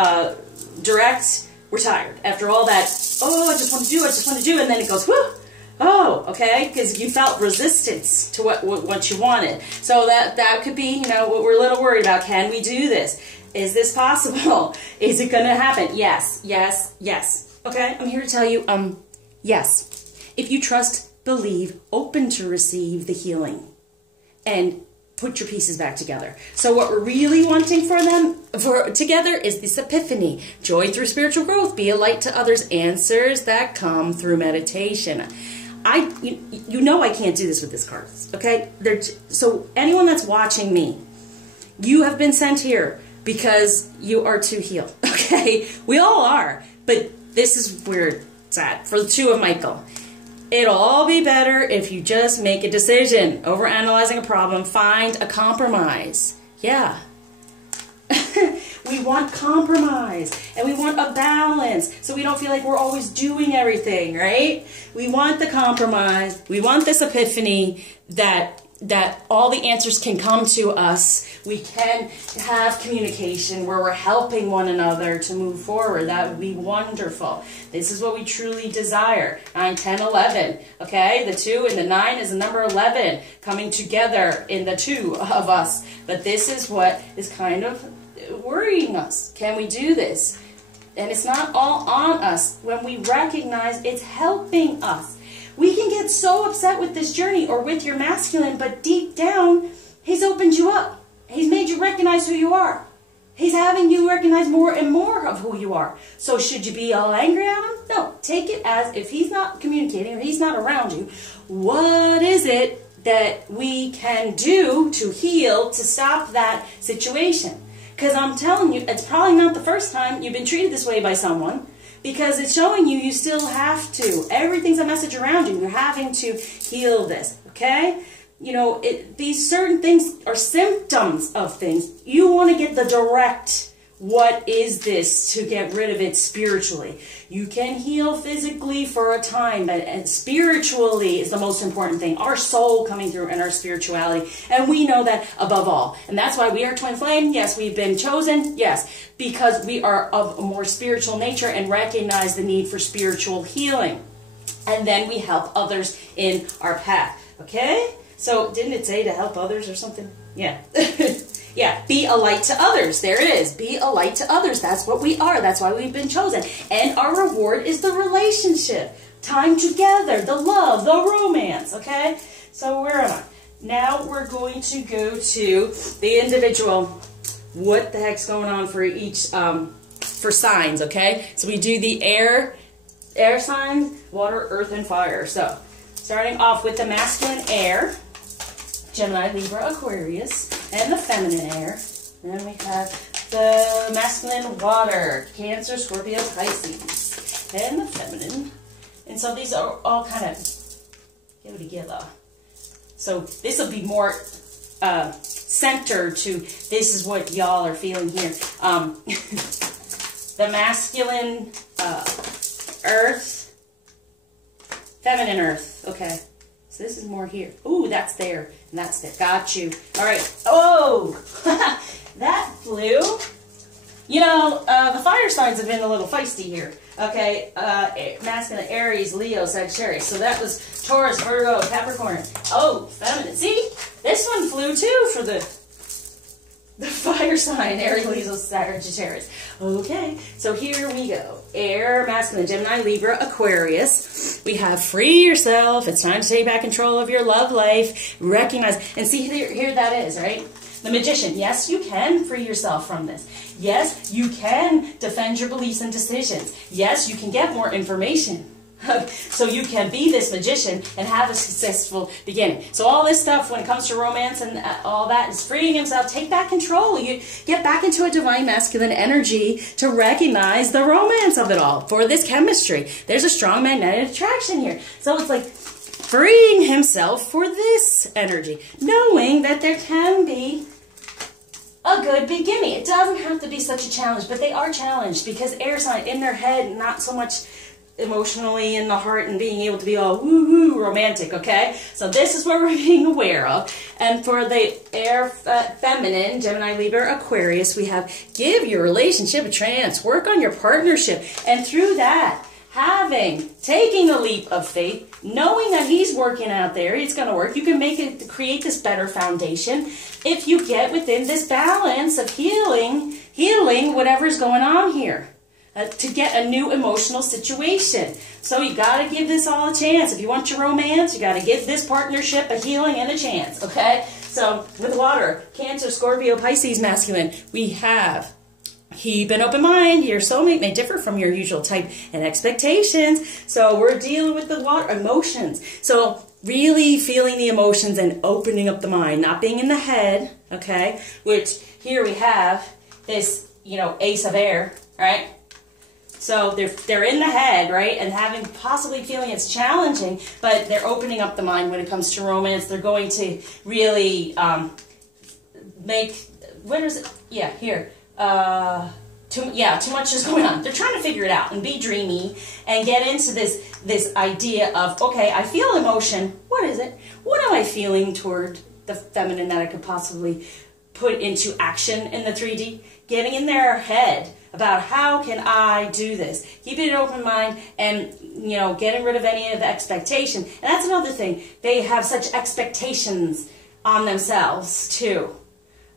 direct we're tired. After all that, oh, I just want to do, and then it goes, whoo, oh, okay, because you felt resistance to what you wanted. So that could be, you know, what we're a little worried about. Can we do this? Is this possible? Is it going to happen? Yes, yes, yes. Okay, I'm here to tell you, yes. If you trust, believe, open to receive the healing, and put your pieces back together. So what we're really wanting for them together is this epiphany, joy through spiritual growth, be a light to others, answers that come through meditation. You know I can't do this with this cards, okay? So anyone that's watching me, you have been sent here because you are to heal, okay? We all are, but this is where it's at for the two of Michael. It'll all be better if you just make a decision. Overanalyzing a problem, find a compromise. Yeah. We want compromise, and we want a balance, so we don't feel like we're always doing everything, right? We want the compromise. We want this epiphany that all the answers can come to us. We can have communication where we're helping one another to move forward. That would be wonderful. This is what we truly desire. 9, 10, 11. Okay, the 2 and the 9 is the number 11 coming together in the two of us. But this is what is kind of worrying us. Can we do this? And it's not all on us when we recognize it's helping us. We can get so upset with this journey or with your masculine, but deep down, he's opened you up. He's made you recognize who you are. He's having you recognize more and more of who you are. So should you be all angry at him? No. Take it as if he's not communicating or he's not around you. What is it that we can do to heal, to stop that situation? Because I'm telling you, it's probably not the first time you've been treated this way by someone. Because it's showing you still have to. Everything's a message around you. You're having to heal this, okay? You know, these certain things are symptoms of things. You want to get the direct, what is this, to get rid of it spiritually. You can heal physically for a time, but spiritually is the most important thing. Our soul coming through and our spirituality. And we know that above all. And that's why we are twin flame. Yes, we've been chosen. Yes, because we are of a more spiritual nature and recognize the need for spiritual healing. And then we help others in our path. Okay? So didn't it say to help others or something? Yeah. Yeah, be a light to others. There it is. Be a light to others. That's what we are. That's why we've been chosen. And our reward is the relationship. Time together, the love, the romance, okay? So where am I? Now we're going to go to the individual. What the heck's going on for each, for signs, okay? So we do the air signs, water, earth, and fire. So starting off with the masculine air, Gemini, Libra, Aquarius, and the feminine air. Then we have the masculine water, Cancer, Scorpio, Pisces, and the feminine. And so these are all kind of go together. So this will be more centered to this is what y'all are feeling here. The masculine earth, feminine earth. Okay. So this is more here. Ooh, that's there. And that's there. Got you. All right. Oh, that flew. You know, the fire signs have been a little feisty here. Okay. Masculine, Aries, Leo, Sagittarius. So that was Taurus, Virgo, Capricorn. Oh, feminine. See? This one flew too for the fire sign, Aries, Leo, Sagittarius. Okay, so here we go. Air, masculine, Gemini, Libra, Aquarius. We have free yourself. It's time to take back control of your love life. Recognize, and see here that is, right? The Magician. Yes, you can free yourself from this. Yes, you can defend your beliefs and decisions. Yes, you can get more information. So you can be this magician and have a successful beginning. So all this stuff when it comes to romance and all that is freeing himself. Take back control. You get back into a divine masculine energy to recognize the romance of it all. For this chemistry, there's a strong magnetic attraction here. So it's like freeing himself for this energy, knowing that there can be a good beginning. It doesn't have to be such a challenge, but they are challenged because air sign in their head, not so much emotionally in the heart and being able to be all woo-woo romantic, okay? So this is what we're being aware of. And for the air feminine, Gemini, Libra, Aquarius, we have give your relationship a chance, work on your partnership, and through that, taking the leap of faith, knowing that he's working out there, it's going to work. You can create this better foundation if you get within this balance of healing whatever's going on here. To get a new emotional situation. So you got to give this all a chance. If you want your romance, you got to give this partnership a healing and a chance, okay? So with water, Cancer, Scorpio, Pisces, masculine, we have keep an open mind. Your soulmate may differ from your usual type and expectations. So we're dealing with the water emotions. So really feeling the emotions and opening up the mind, not being in the head, okay? Which here we have this, ace of air, right? So they're in the head, right, and possibly feeling it's challenging, but they're opening up the mind when it comes to romance. They're going to really too much is going on. They're trying to figure it out and be dreamy and get into this idea of, okay, I feel emotion. What is it? What am I feeling toward the feminine that I could possibly put into action in the 3D? Getting in their head about how can I do this, keeping an open mind, and getting rid of any of the expectation. And that's another thing. They have such expectations on themselves too.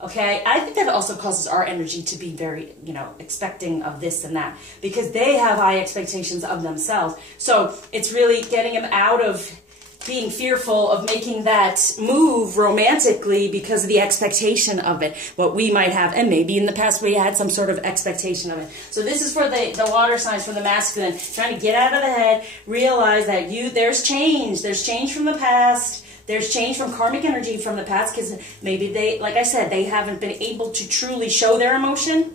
Okay, I think that also causes our energy to be very, expecting of this and that, because they have high expectations of themselves. So it's really getting them out of being fearful of making that move romantically because of the expectation of it, what we might have, and maybe in the past we had some sort of expectation of it. So this is for the water signs, for the masculine, trying to get out of the head, realize that there's change from the past, there's change from karmic energy from the past, because maybe they, like I said, they haven't been able to truly show their emotion,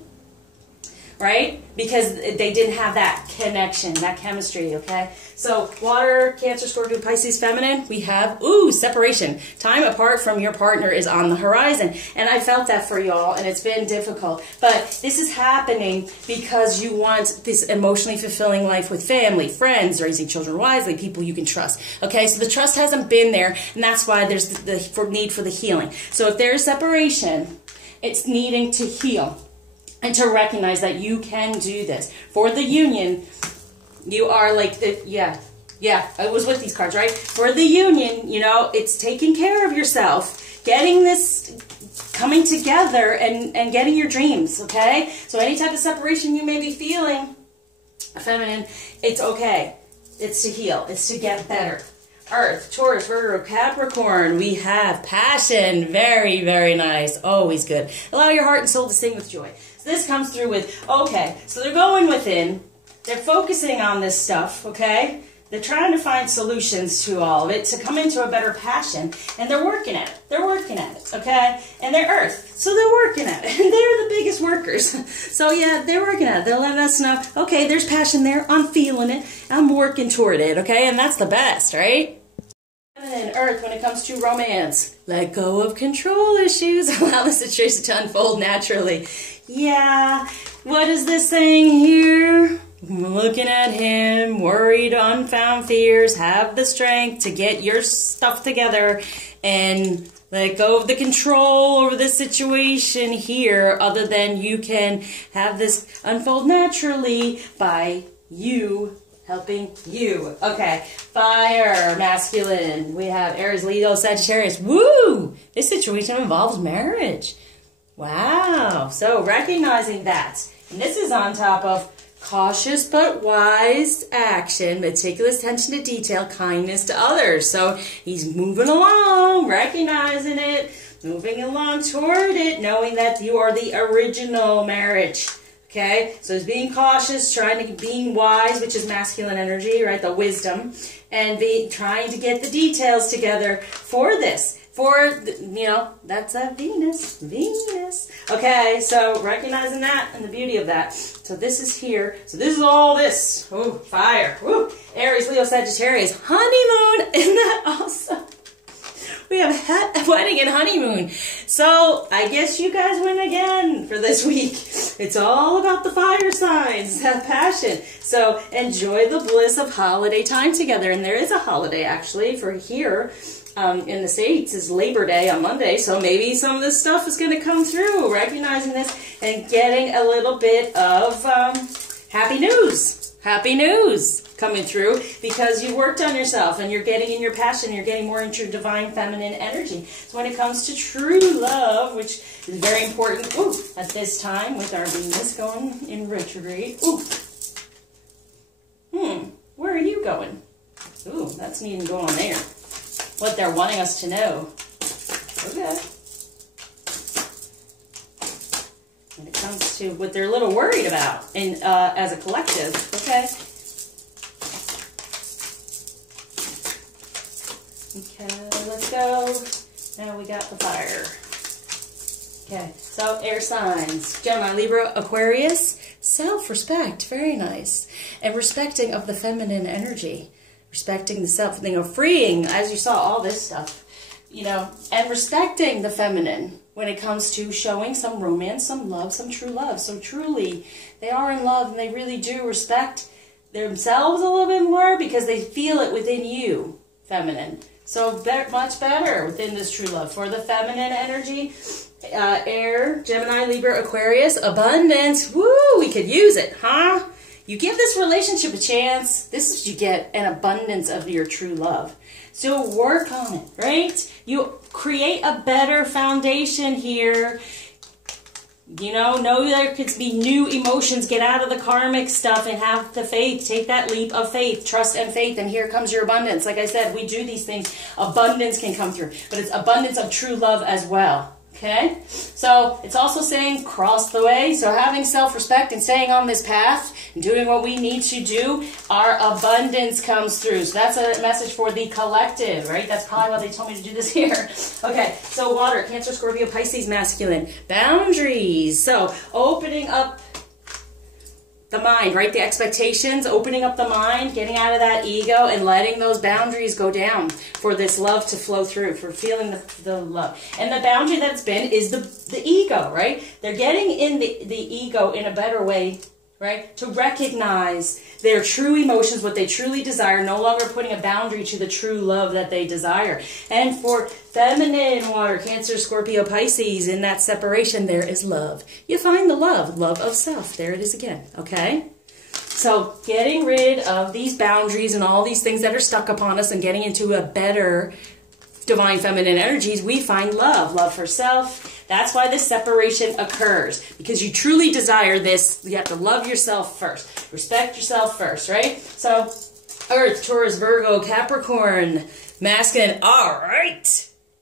right? Because they didn't have that connection, that chemistry, okay? So water, Cancer, Scorpio, Pisces, feminine, we have, separation. Time apart from your partner is on the horizon. And I felt that for y'all, and it's been difficult. But this is happening because you want this emotionally fulfilling life with family, friends, raising children wisely, people you can trust. Okay, so the trust hasn't been there, and that's why there's the need for the healing. So if there's separation, it's needing to heal. And to recognize that you can do this. For the union, you are like I was with these cards, right? For the union, it's taking care of yourself, getting this, coming together and getting your dreams, okay? So any type of separation you may be feeling, feminine, it's okay. It's to heal. It's to get better. Earth, Taurus, Virgo, Capricorn, we have passion. Very, very nice. Always good. Allow your heart and soul to sing with joy. So this comes through with, okay, so they're going within. They're focusing on this stuff, okay? They're trying to find solutions to all of it, to come into a better passion, and they're working at it. They're working at it, okay? And they're Earth, so they're working at it. And they're the biggest workers. So yeah, they're working at it. They're letting us know, okay, there's passion there. I'm feeling it. I'm working toward it, okay? And that's the best, right? And then Earth, when it comes to romance, let go of control issues. Allow the situation to unfold naturally. Yeah, what is this saying here? Looking at him, worried, unfound fears, have the strength to get your stuff together and let go of the control over the situation here, other than you can have this unfold naturally by you helping you. Okay, fire, masculine. We have Aries, Leo, Sagittarius. Woo! This situation involves marriage. Wow. So recognizing that. And this is on top of cautious but wise action, meticulous attention to detail, kindness to others. So he's moving along, recognizing it, moving along toward it, knowing that you are the original marriage. Okay, so he's being cautious, being wise, which is masculine energy, right? The wisdom, and trying to get the details together for this. That's a Venus. Okay, so recognizing that and the beauty of that. So this is here. So this is all this. Oh, fire. Woo. Aries, Leo, Sagittarius. Honeymoon. Isn't that awesome? We have wedding and honeymoon. So I guess you guys win again for this week. It's all about the fire signs, that passion. So enjoy the bliss of holiday time together. And there is a holiday actually for here in the States is Labor Day on Monday. So maybe some of this stuff is going to come through, recognizing this and getting a little bit of happy news. Happy news coming through because you worked on yourself and you're getting in your passion, you're getting more into your divine feminine energy. So when it comes to true love, which is very important at this time with our Venus going in retrograde. Where are you going? That's needing to go on there. What they're wanting us to know. Okay. When it comes to what they're a little worried about in as a collective, okay? Okay, let's go. Now we got the fire. Okay, so air signs. Gemini, Libra, Aquarius. Self-respect, very nice. And respecting of the feminine energy. Respecting the self, freeing, as you saw, all this stuff. And respecting the feminine when it comes to showing some romance, some love, some true love. So truly, they are in love and they really do respect themselves a little bit more because they feel it within you, feminine. So much better within this true love. For the feminine energy, air, Gemini, Libra, Aquarius, abundance. Woo, we could use it, huh? You give this relationship a chance, this is what you get, an abundance of your true love. So work on it, right? You create a better foundation here. Know there could be new emotions. Get out of the karmic stuff and have the faith. Take that leap of faith, trust and faith, and here comes your abundance. Like I said, we do these things. Abundance can come through, but it's abundance of true love as well. Okay, so it's also saying cross the way. So having self-respect and staying on this path and doing what we need to do, our abundance comes through. So that's a message for the collective, right? That's probably why they told me to do this here. Okay, so water, Cancer, Scorpio, Pisces, masculine. Boundaries. So opening up the mind, right? The expectations, opening up the mind, getting out of that ego and letting those boundaries go down for this love to flow through, for feeling the love. And the boundary that's been is the ego, right? They're getting in the ego in a better way, right? To recognize their true emotions, what they truly desire, no longer putting a boundary to the true love that they desire. And for feminine water, Cancer, Scorpio, Pisces, in that separation, there is love. You find the love of self. There it is again, okay? So getting rid of these boundaries and all these things that are stuck upon us and getting into a better divine feminine energies, we find love for self. That's why this separation occurs, because you truly desire this. You have to love yourself first, respect yourself first, right? So Earth, Taurus, Virgo, Capricorn, masculine. All right,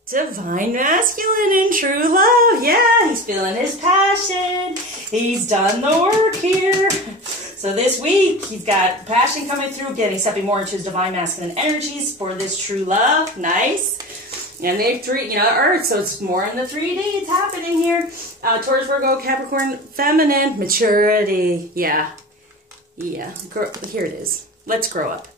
divine masculine in true love. Yeah, he's feeling his passion. He's done the work here. So this week, he's got passion coming through, stepping more into his divine masculine energies for this true love. Nice. And they're Earth, so it's more in the 3D. It's happening here. Taurus, Virgo, Capricorn, feminine, maturity. Yeah. Here it is. Let's grow up.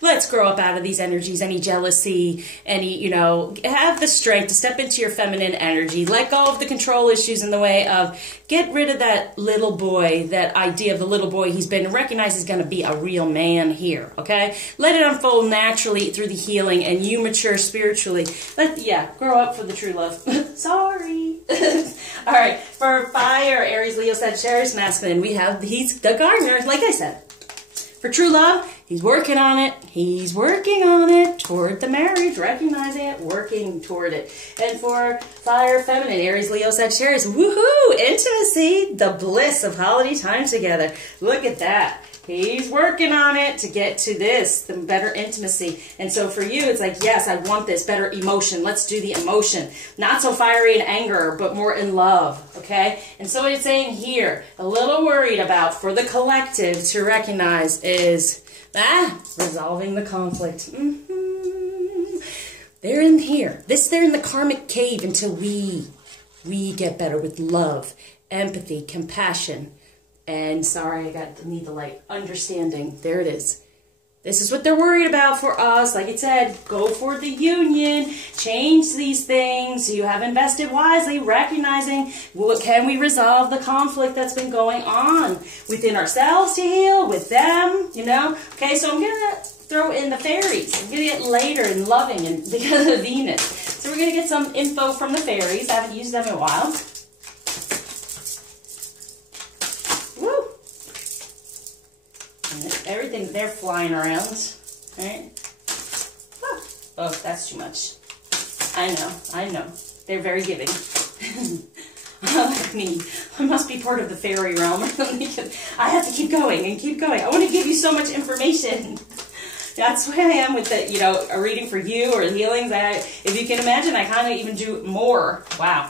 Let's grow up out of these energies, any jealousy, any, have the strength to step into your feminine energy. Let go of the control issues in the way of, get rid of that little boy, that idea of the little boy he's been, recognize he's going to be a real man here, okay? Let it unfold naturally through the healing and you mature spiritually. Grow up for the true love. Sorry. All right, for fire, Aries, Leo, Sagittarius, masculine, he's the gardener, like I said. For true love, he's working on it. He's working on it toward the marriage, recognizing it, working toward it. And for fire, feminine, Aries, Leo, Sagittarius, woohoo, intimacy, the bliss of holiday time together. Look at that. He's working on it to get to this, the better intimacy. And so for you, it's like, yes, I want this better emotion. Let's do the emotion. Not so fiery in anger, but more in love, okay? And so what it's saying here, a little worried about for the collective to recognize is, resolving the conflict. They're in here. They're in the karmic cave until we get better with love, empathy, compassion, and sorry, need the light. Understanding. There it is. This is what they're worried about for us. Like I said, go for the union, change these things. You have invested wisely, recognizing what can we resolve the conflict that's been going on within ourselves to heal, with them, you know. Okay, so I'm going to throw in the fairies. I'm going to get later and loving and because of Venus. So we're going to get some info from the fairies. I haven't used them in a while. Everything, they're flying around, right? Oh, that's too much. I know. They're very giving. Like me. I must be part of the fairy realm or something. I have to keep going and keep going. I want to give you so much information. That's why I am with the, you know, a reading for you or healings. If you can imagine, I kind of even do more. Wow.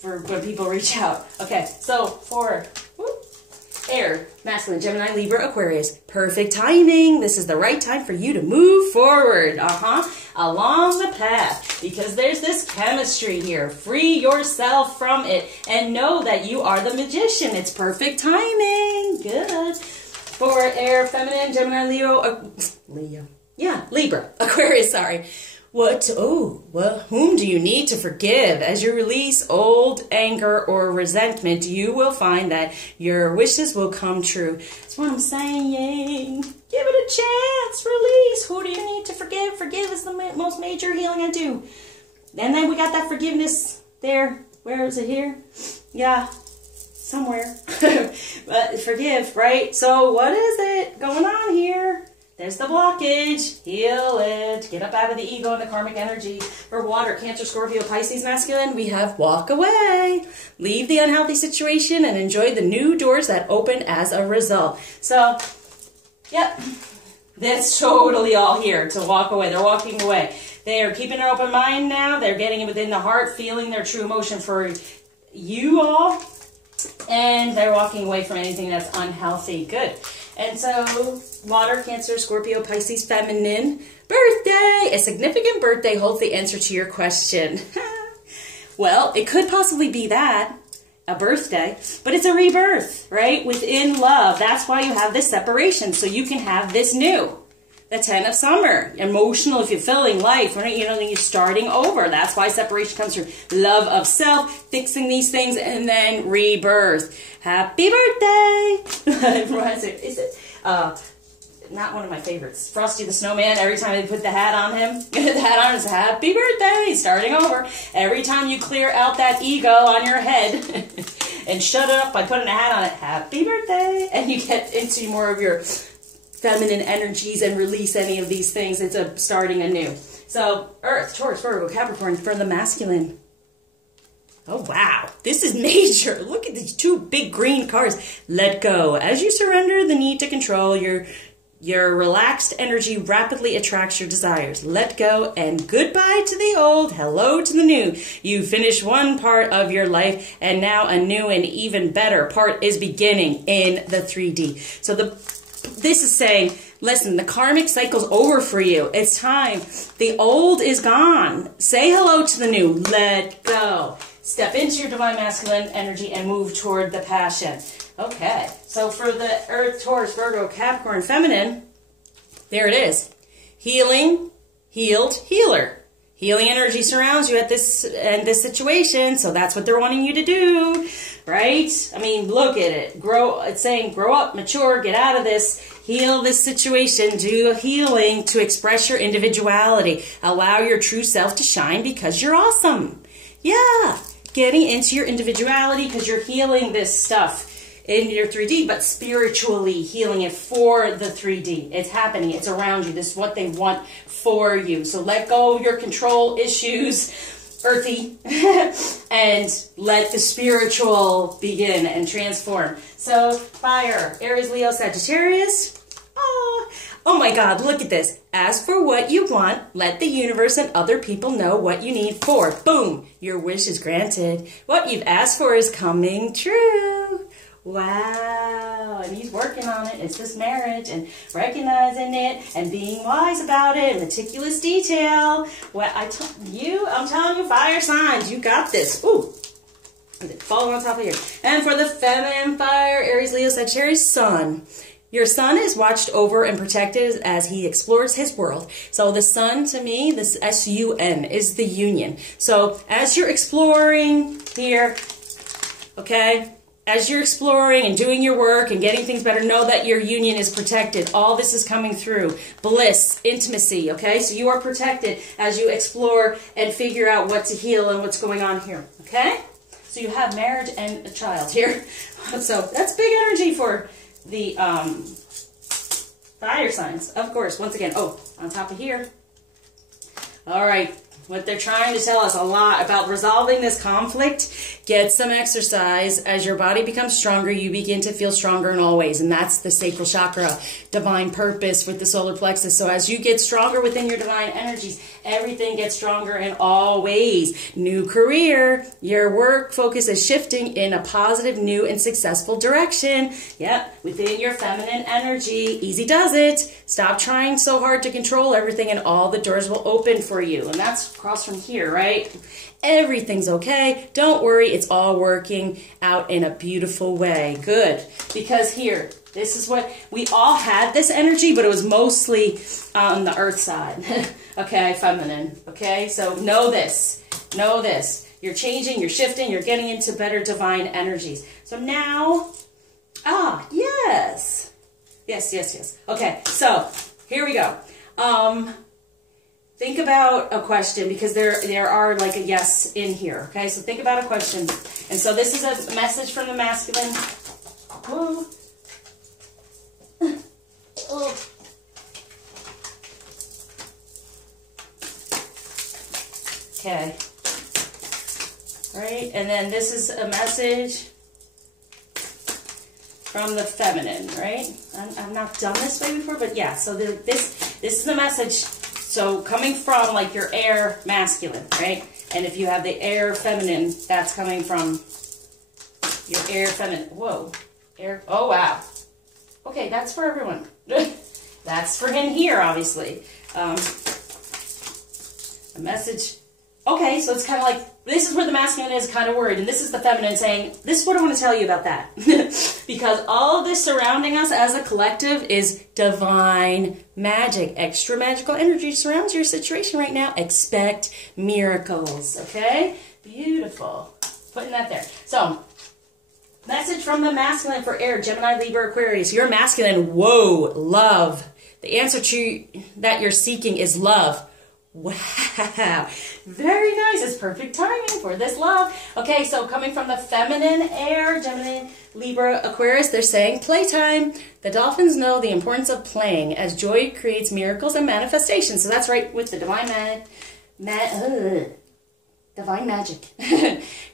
For when people reach out. Okay, so for Air, masculine, Gemini, Libra, Aquarius. Perfect timing. This is the right time for you to move forward. Along the path. Because there's this chemistry here. Free yourself from it. And know that you are the magician. It's perfect timing. Good. For air, feminine, Gemini, Libra, Aquarius, sorry. Whom do you need to forgive? As you release old anger or resentment, you will find that your wishes will come true. That's what I'm saying. Give it a chance. Release. Who do you need to forgive? Forgive is the most major healing I do. And then we got that forgiveness there. Where is it here? Yeah, somewhere. But forgive, right? So what is it going on here? There's the blockage. Heal it. Get up out of the ego and the karmic energy. For water, Cancer, Scorpio, Pisces, masculine, we have walk away. Leave the unhealthy situation and enjoy the new doors that open as a result. So, yep, that's totally all here to walk away. They're walking away. They are keeping their open mind now. They're getting it within the heart, feeling their true emotion for you all. And they're walking away from anything that's unhealthy. Good. And so, water, Cancer, Scorpio, Pisces, feminine, birthday. A significant birthday holds the answer to your question. Well, it could possibly be that, a birthday, but it's a rebirth, right? Within love. That's why you have this separation, so you can have this new. The 10 of summer, emotional, fulfilling life, right? You know, you're starting over. That's why separation comes from love of self, fixing these things, and then rebirth. Happy birthday! Is it? Not one of my favorites. Frosty the Snowman, every time they put the hat on him, the hat on is happy birthday, starting over. Every time you clear out that ego on your head and shut it up by putting a hat on it, happy birthday, and you get into more of your feminine energies and release any of these things. It's a starting anew. So, Earth, Taurus, Virgo, Capricorn for the masculine. Oh, wow. This is major. Look at these two big green cards. Let go. As you surrender the need to control, your relaxed energy rapidly attracts your desires. Let go and goodbye to the old, hello to the new. You finish one part of your life and now a new and even better part is beginning in the 3D. So this is saying, listen, the karmic cycle's over for you. It's time. The old is gone. Say hello to the new. Let go. Step into your divine masculine energy and move toward the passion. Okay, so for the Earth, Taurus, Virgo, Capricorn, feminine, there it is. Healing, healed, healer. Healing energy surrounds you at this situation, so that's what they're wanting you to do, right? I mean, look at it. Grow. It's saying grow up, mature, get out of this, heal this situation, do healing to express your individuality. Allow your true self to shine because you're awesome. Yeah, getting into your individuality because you're healing this stuff in your 3D, but spiritually healing it for the 3D. It's happening. It's around you. This is what they want for you. So let go of your control issues, earthy, and let the spiritual begin and transform. So fire, Aries, Leo, Sagittarius. Oh my God, look at this. Ask for what you want. Let the universe and other people know what you need for. Boom, your wish is granted. What you've asked for is coming true. Wow, and he's working on it. It's this marriage and recognizing it and being wise about it. Meticulous detail. What I'm telling you, fire signs, you got this. Ooh, fall on top of here. And for the feminine fire, Aries, Leo, Sagittarius, sun. Your sun is watched over and protected as he explores his world. So the sun, to me, this S-U-N, is the union. So as you're exploring here, okay, as you're exploring and doing your work and getting things better, know that your union is protected. All this is coming through. Bliss, intimacy, okay? So you are protected as you explore and figure out what to heal and what's going on here, okay? So you have marriage and a child here. So that's big energy for the fire signs, of course. Once again, oh, on top of here. All right, what they're trying to tell us a lot about resolving this conflict. Get some exercise. As your body becomes stronger, you begin to feel stronger in all ways. And that's the sacral chakra, divine purpose with the solar plexus. So as you get stronger within your divine energies, everything gets stronger in all ways. New career, your work focus is shifting in a positive, new, and successful direction. Yep, within your feminine energy. Easy does it. Stop trying so hard to control everything and all the doors will open for you. And that's across from here, right? Everything's okay. Don't worry. It's all working out in a beautiful way. Good. Because here, this is what we all had this energy, but it was mostly on the earth side. Okay, feminine. Okay, so know this. Know this. You're changing, you're shifting, you're getting into better divine energies. So now, yes. Yes. Okay, so here we go. Think about a question, because there are like a yes in here. Okay, so think about a question. And so this is a message from the masculine. Whoa. Oh. Okay. Right, and then this is a message from the feminine, right? I've not done this way before, but yeah. So this is the message. So coming from like your air masculine, right? And if you have the air feminine, that's coming from your air feminine. Whoa, air. Oh wow. Okay, that's for everyone. That's for him here, obviously. A message. Okay, so it's kind of like, this is where the masculine is kind of worried, and this is the feminine saying, this is what I want to tell you about that. Because all of this surrounding us as a collective is divine magic. Extra magical energy surrounds your situation right now. Expect miracles, okay? Beautiful. Putting that there. So, message from the masculine for air, Gemini, Libra, Aquarius. You're masculine. Whoa, love. The answer to that you're seeking is love. Wow, very nice. It's perfect timing for this love. Okay, so coming from the feminine air, Gemini, Libra, Aquarius, they're saying playtime. The dolphins know the importance of playing as joy creates miracles and manifestations. So that's right with the divine divine magic.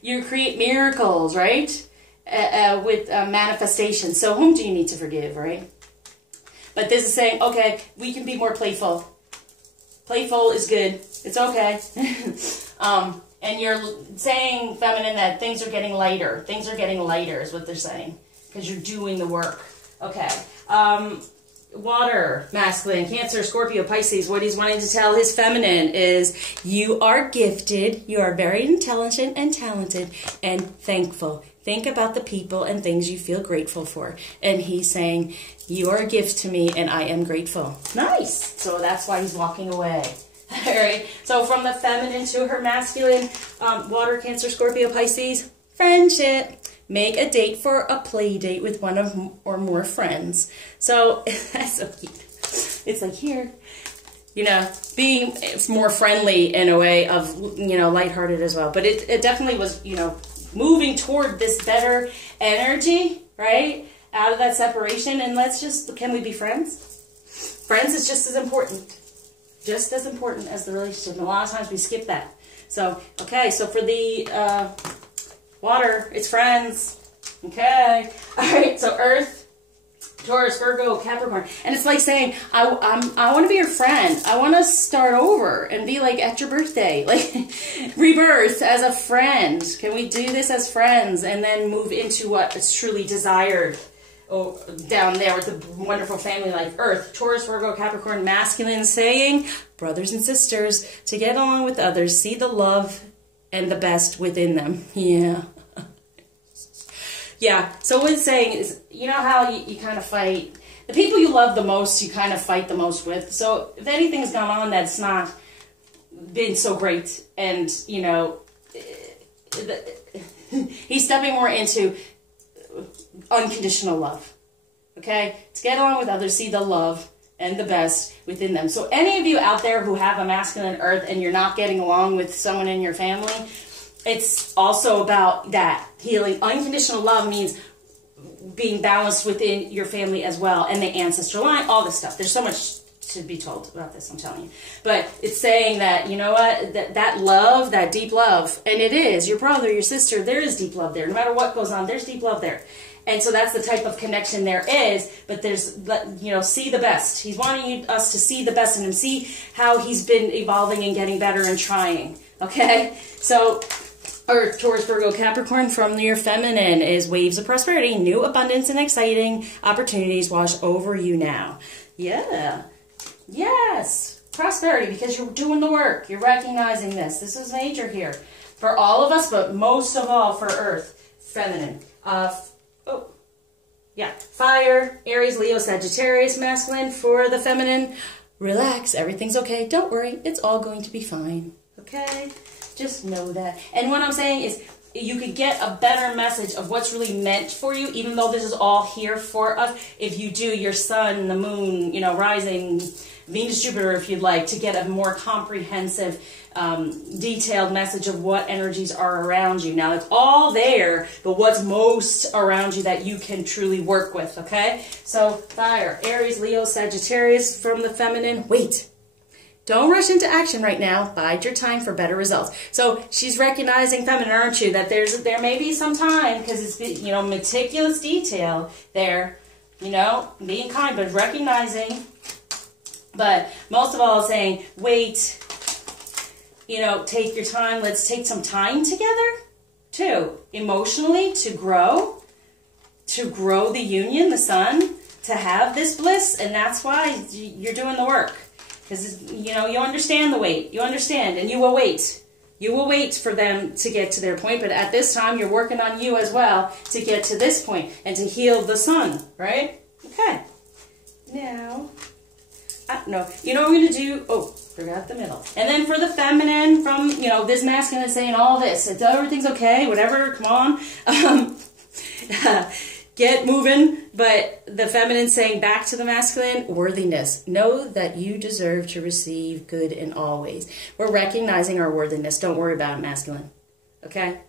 You create miracles, right? With manifestation. So whom do you need to forgive, right? But this is saying, okay, we can be more playful. Playful is good. It's okay. And you're saying, feminine, that things are getting lighter. Things are getting lighter is what they're saying. Because you're doing the work. Okay. Water, masculine, Cancer, Scorpio, Pisces. What he's wanting to tell his feminine is, you are gifted. You are very intelligent and talented and thankful. Think about the people and things you feel grateful for. And he's saying, you are a gift to me and I am grateful. Nice. So that's why he's walking away. All right. So from the feminine to her masculine, water, Cancer, Scorpio, Pisces, friendship. Make a date for a play date with one of or more friends. So that's so cute. It's like here, you know, being more friendly in a way of, you know, lighthearted as well. But it definitely was, you know, moving toward this better energy, right? Out of that separation. And let's just, can we be friends? Friends is just as important. Just as important as the relationship. And a lot of times we skip that. So, okay, so for the water, it's friends. Okay. All right, so Earth, Taurus, Virgo, Capricorn. And it's like saying, I want to be your friend. I want to start over and be like at your birthday. Like, rebirth as a friend. Can we do this as friends and then move into what is truly desired? Oh, down there with the wonderful family life. Earth, Taurus, Virgo, Capricorn, masculine, saying, brothers and sisters, to get along with others, see the love and the best within them. Yeah. Yeah, so what it's saying is, you know how you kind of fight the people you love the most, you kind of fight the most with. So if anything's gone on that's not been so great, and, you know, he's stepping more into unconditional love. Okay? To get along with others, see the love and the best within them. So any of you out there who have a masculine earth and you're not getting along with someone in your family, it's also about that healing. Unconditional love means being balanced within your family as well, and the ancestral line, all this stuff. There's so much to be told about this, I'm telling you. But it's saying that, you know what, that love, that deep love, and it is, your brother, your sister, there is deep love there. No matter what goes on, there's deep love there. And so that's the type of connection there is, but there's, you know, see the best. He's wanting us to see the best in him, see how he's been evolving and getting better and trying, okay? So, Earth, Taurus, Virgo, Capricorn, from your feminine is waves of prosperity, new abundance and exciting opportunities wash over you now. Yeah. Yes. Prosperity, because you're doing the work. You're recognizing this. This is major here. For all of us, but most of all for Earth, feminine. Fire, Aries, Leo, Sagittarius, masculine. For the feminine, relax. Everything's okay. Don't worry. It's all going to be fine. Okay? Just know that. And what I'm saying is, you could get a better message of what's really meant for you, even though this is all here for us, if you do your sun, the moon, you know, rising, Venus, Jupiter, if you'd like, to get a more comprehensive, detailed message of what energies are around you. Now, it's all there, but what's most around you that you can truly work with, okay? So, fire, Aries, Leo, Sagittarius, from the feminine. Wait. Don't rush into action right now. Bide your time for better results. So she's recognizing, feminine, aren't you, that there may be some time, because it's, you know, meticulous detail there, you know, being kind, but recognizing. But most of all, saying, wait, you know, take your time. Let's take some time together, too, emotionally, to grow the union, the sun, to have this bliss, and that's why you're doing the work. Because, you know, you understand the wait. You understand, and you will wait. You will wait for them to get to their point, but at this time, you're working on you as well to get to this point and to heal the sun, right? Okay. Now, no. You know what we're going to do? Oh, forgot the middle. And then for the feminine, from, you know, this masculine is saying all this. It's, everything's okay, whatever, come on. Get moving, but the feminine saying back to the masculine, worthiness. Know that you deserve to receive good in all ways. We're recognizing our worthiness. Don't worry about it, masculine. Okay?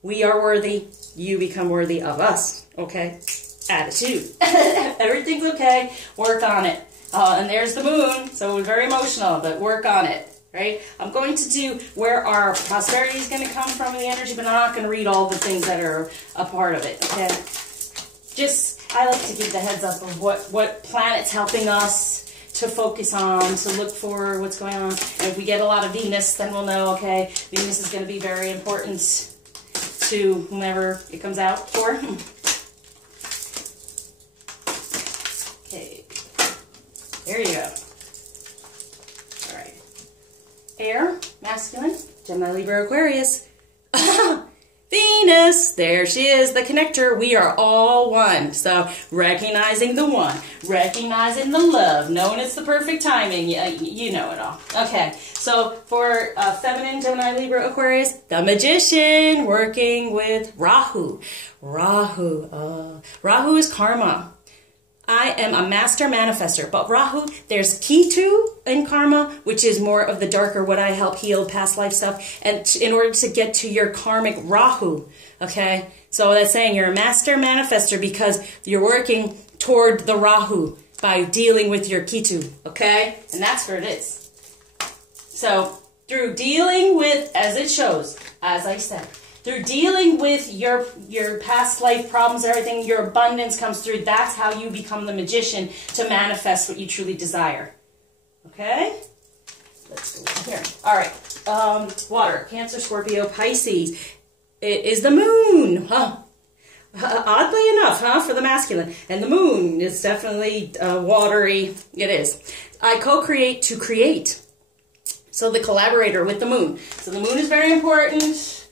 We are worthy. You become worthy of us. Okay? Attitude. Everything's okay. Work on it. And there's the moon, so we're very emotional, but work on it. Right? I'm going to do where our prosperity is going to come from in the energy, but I'm not going to read all the things that are a part of it. Okay? I like to give the heads up of what planet's helping us to focus on, to look for what's going on. And if we get a lot of Venus, then we'll know, okay, Venus is going to be very important to whomever it comes out for. Okay, there you go. All right. Air, masculine, Gemini, Libra, Aquarius. Venus, there she is, the connector. We are all one. So recognizing the one, recognizing the love, knowing it's the perfect timing. You know it all. Okay, so for feminine, Gemini, Libra, Aquarius, the Magician, working with Rahu. Rahu is karma. I am a master manifester, but Rahu, there's Ketu in karma, which is more of the darker, what I help heal, past life stuff, and in order to get to your karmic Rahu, okay? So that's saying you're a master manifester because you're working toward the Rahu by dealing with your Ketu, okay? And that's where it is. So through dealing with, as it shows, as I said, through dealing with your past life problems, everything, your abundance comes through. That's how you become the magician to manifest what you truly desire. Okay? Let's go here. All right. Water, Cancer, Scorpio, Pisces. It is the moon. Huh? Oddly enough, huh? For the masculine. And the moon is definitely watery. It is. I co-create to create. So the collaborator with the moon. So the moon is very important.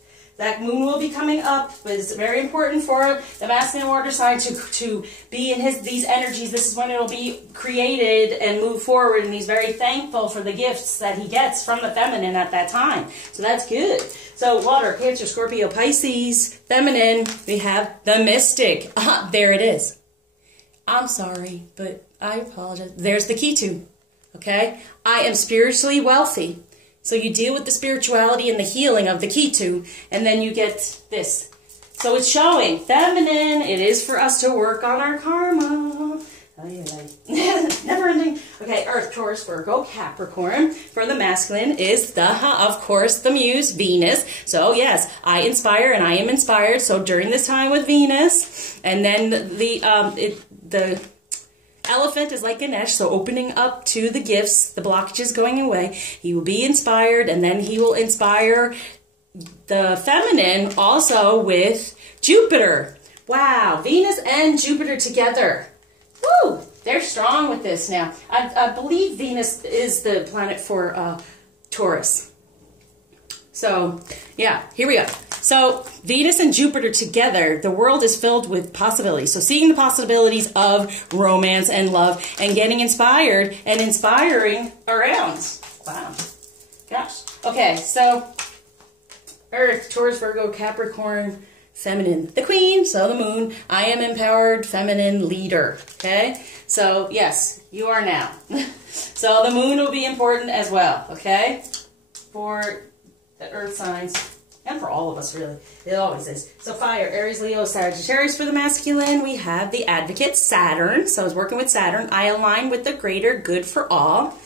that moon will be coming up. But it's very important for the masculine water sign to be in these energies. This is when it'll be created and move forward, and he's very thankful for the gifts that he gets from the feminine at that time. So that's good. So water, Cancer, Scorpio, Pisces, feminine, we have the mystic. There it is. I'm sorry, but I apologize. There's the key to, okay? I am spiritually wealthy. So you deal with the spirituality and the healing of the key to, and then you get this. So it's showing feminine. It is for us to work on our karma. Never ending. Okay, Earth, Taurus, Virgo, Capricorn. For the masculine is of course, the muse, Venus. So yes, I inspire and I am inspired. So during this time with Venus, and then the elephant is like Ganesh, so opening up to the gifts, the blockages going away. He will be inspired, and then he will inspire the feminine also with Jupiter. Wow, Venus and Jupiter together. Woo! They're strong with this now. I believe Venus is the planet for Taurus. So, yeah, here we go. So, Venus and Jupiter together, the world is filled with possibilities. So, seeing the possibilities of romance and love and getting inspired and inspiring around. Wow. Gosh. Okay, so, Earth, Taurus, Virgo, Capricorn, feminine, the queen, so the moon. I am empowered, feminine leader. Okay? So, yes, you are now. So, the moon will be important as well. Okay? For the earth signs. And for all of us, really. It always is. So fire, Aries, Leo, Sagittarius. For the masculine, we have the advocate, Saturn. So I was working with Saturn. I align with the greater good for all.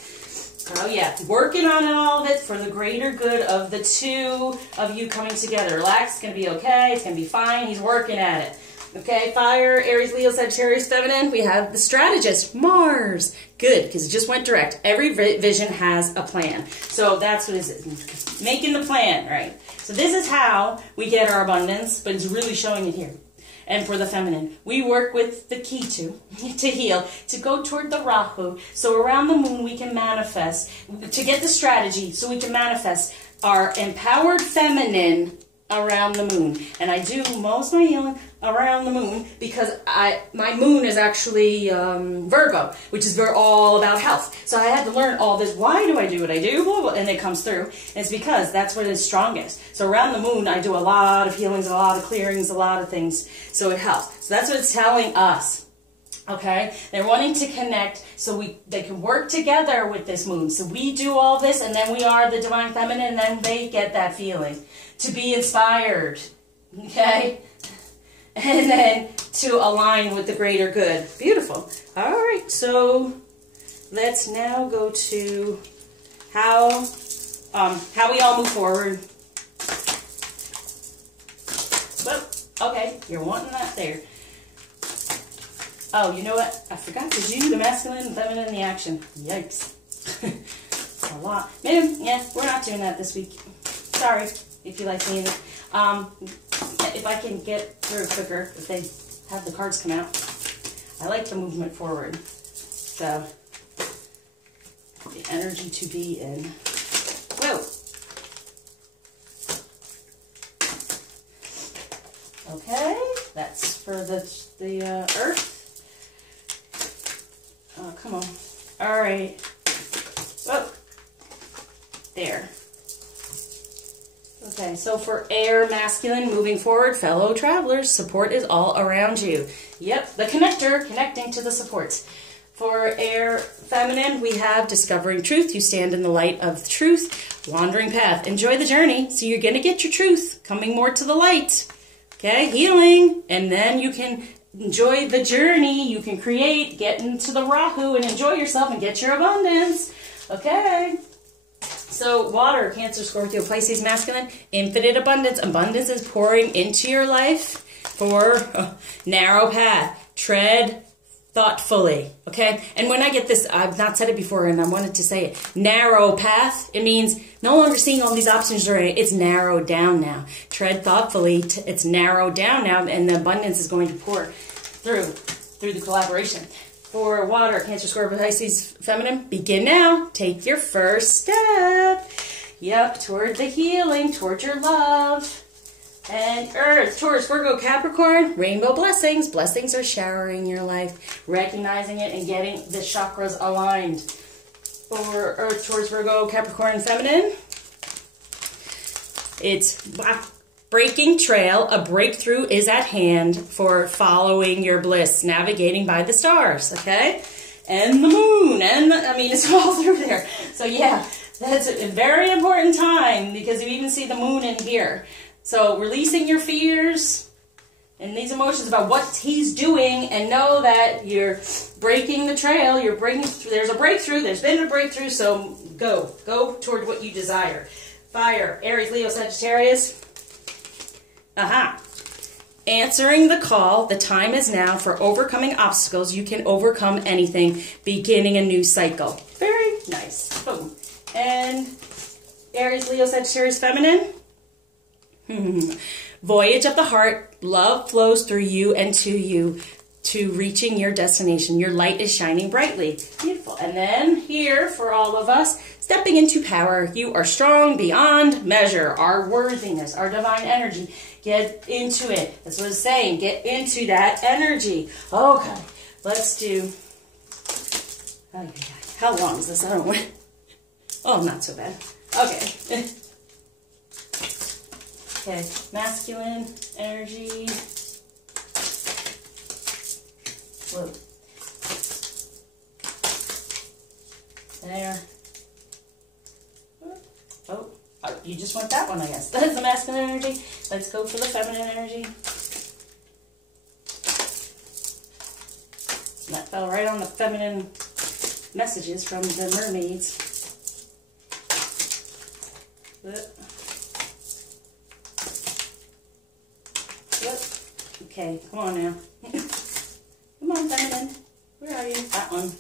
Oh yeah, working on all of it for the greater good of the two of you coming together. Relax, it's going to be okay. It's going to be fine. He's working at it. Okay, fire, Aries, Leo, Sagittarius, feminine. We have the strategist, Mars. Good, because it just went direct. Every vision has a plan. So that's what it is. Making the plan, right? So this is how we get our abundance, but it's really showing it here. And for the feminine, we work with the key to heal, to go toward the Rahu. So around the moon, we can manifest, to get the strategy, so we can manifest our empowered feminine around the moon. And I do most of my healing around the moon because my moon is actually Virgo, which is all about health. So I had to learn all this. Why do I do what I do? Blah, blah, and it comes through. And it's because that's what is strongest. So around the moon, I do a lot of healings, a lot of clearings, a lot of things. So it helps. So that's what it's telling us. Okay, they're wanting to connect so they can work together with this moon. So we do all this, and then we are the divine feminine, and then they get that feeling to be inspired. Okay, and then to align with the greater good. Beautiful. All right, so let's now go to how we all move forward. Well, okay, you're wanting that there. Oh, you know what? I forgot to do the masculine and feminine in the action. Yikes. It's a lot. Maybe, yeah, we're not doing that this week. Sorry, if you like seeing it. If I can get through quicker, if they have the cards come out. I like the movement forward. So, the energy to be in. Whoa. Okay, that's for the earth. Oh, come on. All right. Whoa. There. Okay, so for air, masculine, moving forward, fellow travelers, support is all around you. Yep, the connector, connecting to the supports. For air, feminine, we have discovering truth. You stand in the light of truth, wandering path. Enjoy the journey. So you're going to get your truth, coming more to the light. Okay, healing, and then you can enjoy the journey. You can create, get into the Rahu and enjoy yourself and get your abundance. Okay. So water, Cancer, Scorpio, Pisces, masculine, infinite abundance. Abundance is pouring into your life for narrow path. Tread thoughtfully. Okay. And when I get this, I've not said it before and I wanted to say it. Narrow path. It means no longer seeing all these options. It's narrowed down now. Tread thoughtfully. It's narrowed down now, and the abundance is going to pour through the collaboration. For water, Cancer, Scorpio, Pisces, feminine, begin now. Take your first step. Yep, toward the healing, toward your love. And Earth, Taurus, Virgo, Capricorn, rainbow blessings. Blessings are showering your life. Recognizing it and getting the chakras aligned. For Earth, Taurus, Virgo, Capricorn, Feminine. It's breaking trail. A breakthrough is at hand for following your bliss. Navigating by the stars, okay? And the moon. And it's all through there. So yeah, that's a very important time because you even see the moon in here. So releasing your fears and these emotions about what he's doing, and know that you're breaking the trail. You're breaking. There's a breakthrough. There's been a breakthrough. So go toward what you desire. Fire, Aries, Leo, Sagittarius. Answering the call. The time is now for overcoming obstacles. You can overcome anything. Beginning a new cycle. Very nice. Boom. And Aries, Leo, Sagittarius, Feminine. Voyage of the heart. Love flows through you and to you, to reaching your destination. Your light is shining brightly. Beautiful. And then here for all of us, stepping into power. You are strong beyond measure. Our worthiness, our divine energy. Get into it. That's what it's saying. Get into that energy. Okay. Let's do. How long is this? I don't know. Oh, not so bad. Okay. Okay, masculine energy. Whoa. There. Oh, you just want that one, I guess. That's the masculine energy. Let's go for the feminine energy. That fell right on the feminine messages from the mermaids. Okay, come on now. Come on, feminine. Where are you? That one.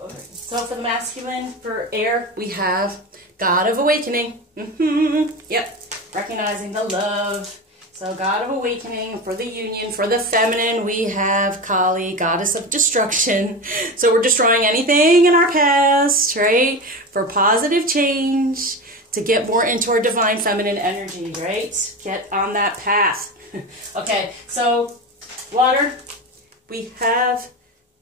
Okay. So for the masculine, for air, we have God of Awakening. Yep. Recognizing the love. So God of Awakening. For the union. For the feminine, we have Kali, Goddess of Destruction. So we're destroying anything in our past, right? For positive change. To get more into our divine feminine energy, right? Get on that path. Okay, so water, we have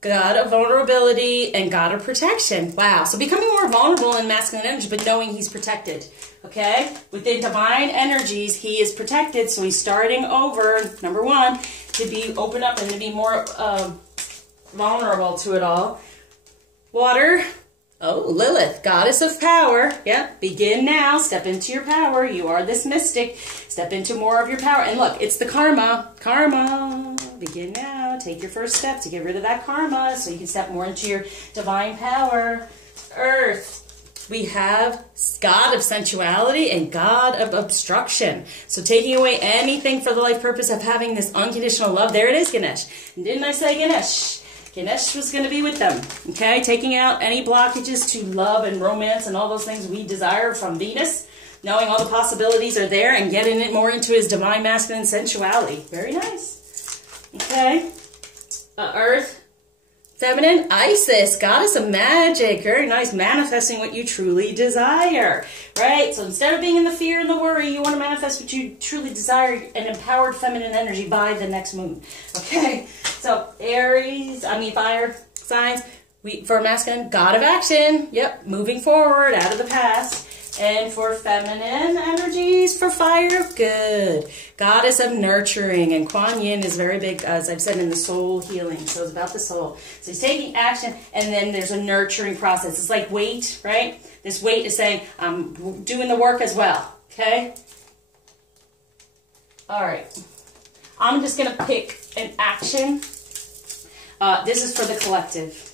God of vulnerability and God of protection. Wow, so becoming more vulnerable in masculine energy, but knowing he's protected. Okay, within divine energies, he is protected, so he's starting over, number one, to be open up and to be more vulnerable to it all. Water. Oh, Lilith, goddess of power. Yep, begin now. Step into your power. You are this mystic. Step into more of your power. And look, it's the karma. Karma. Begin now. Take your first step to get rid of that karma so you can step more into your divine power. Earth. We have God of sensuality and God of obstruction. So taking away anything for the life purpose of having this unconditional love. There it is, Ganesh. And didn't I say Ganesh? Ganesh was going to be with them, okay? Taking out any blockages to love and romance and all those things we desire from Venus, knowing all the possibilities are there and getting it more into his divine masculine sensuality. Very nice. Okay. Earth, feminine, Isis, goddess of magic. Very nice. Manifesting what you truly desire, right? So instead of being in the fear and the worry, you want to manifest what you truly desire, an empowered feminine energy by the next moon, okay? So fire signs, for masculine, God of action. Yep, moving forward, out of the past. And for feminine energies, for fire, good. Goddess of nurturing. And Kuan Yin is very big, as I've said, in the soul healing. So it's about the soul. So he's taking action, and then there's a nurturing process. It's like weight, right? This weight is saying, I'm doing the work as well, okay? All right. I'm just going to pick an action. This is for the collective.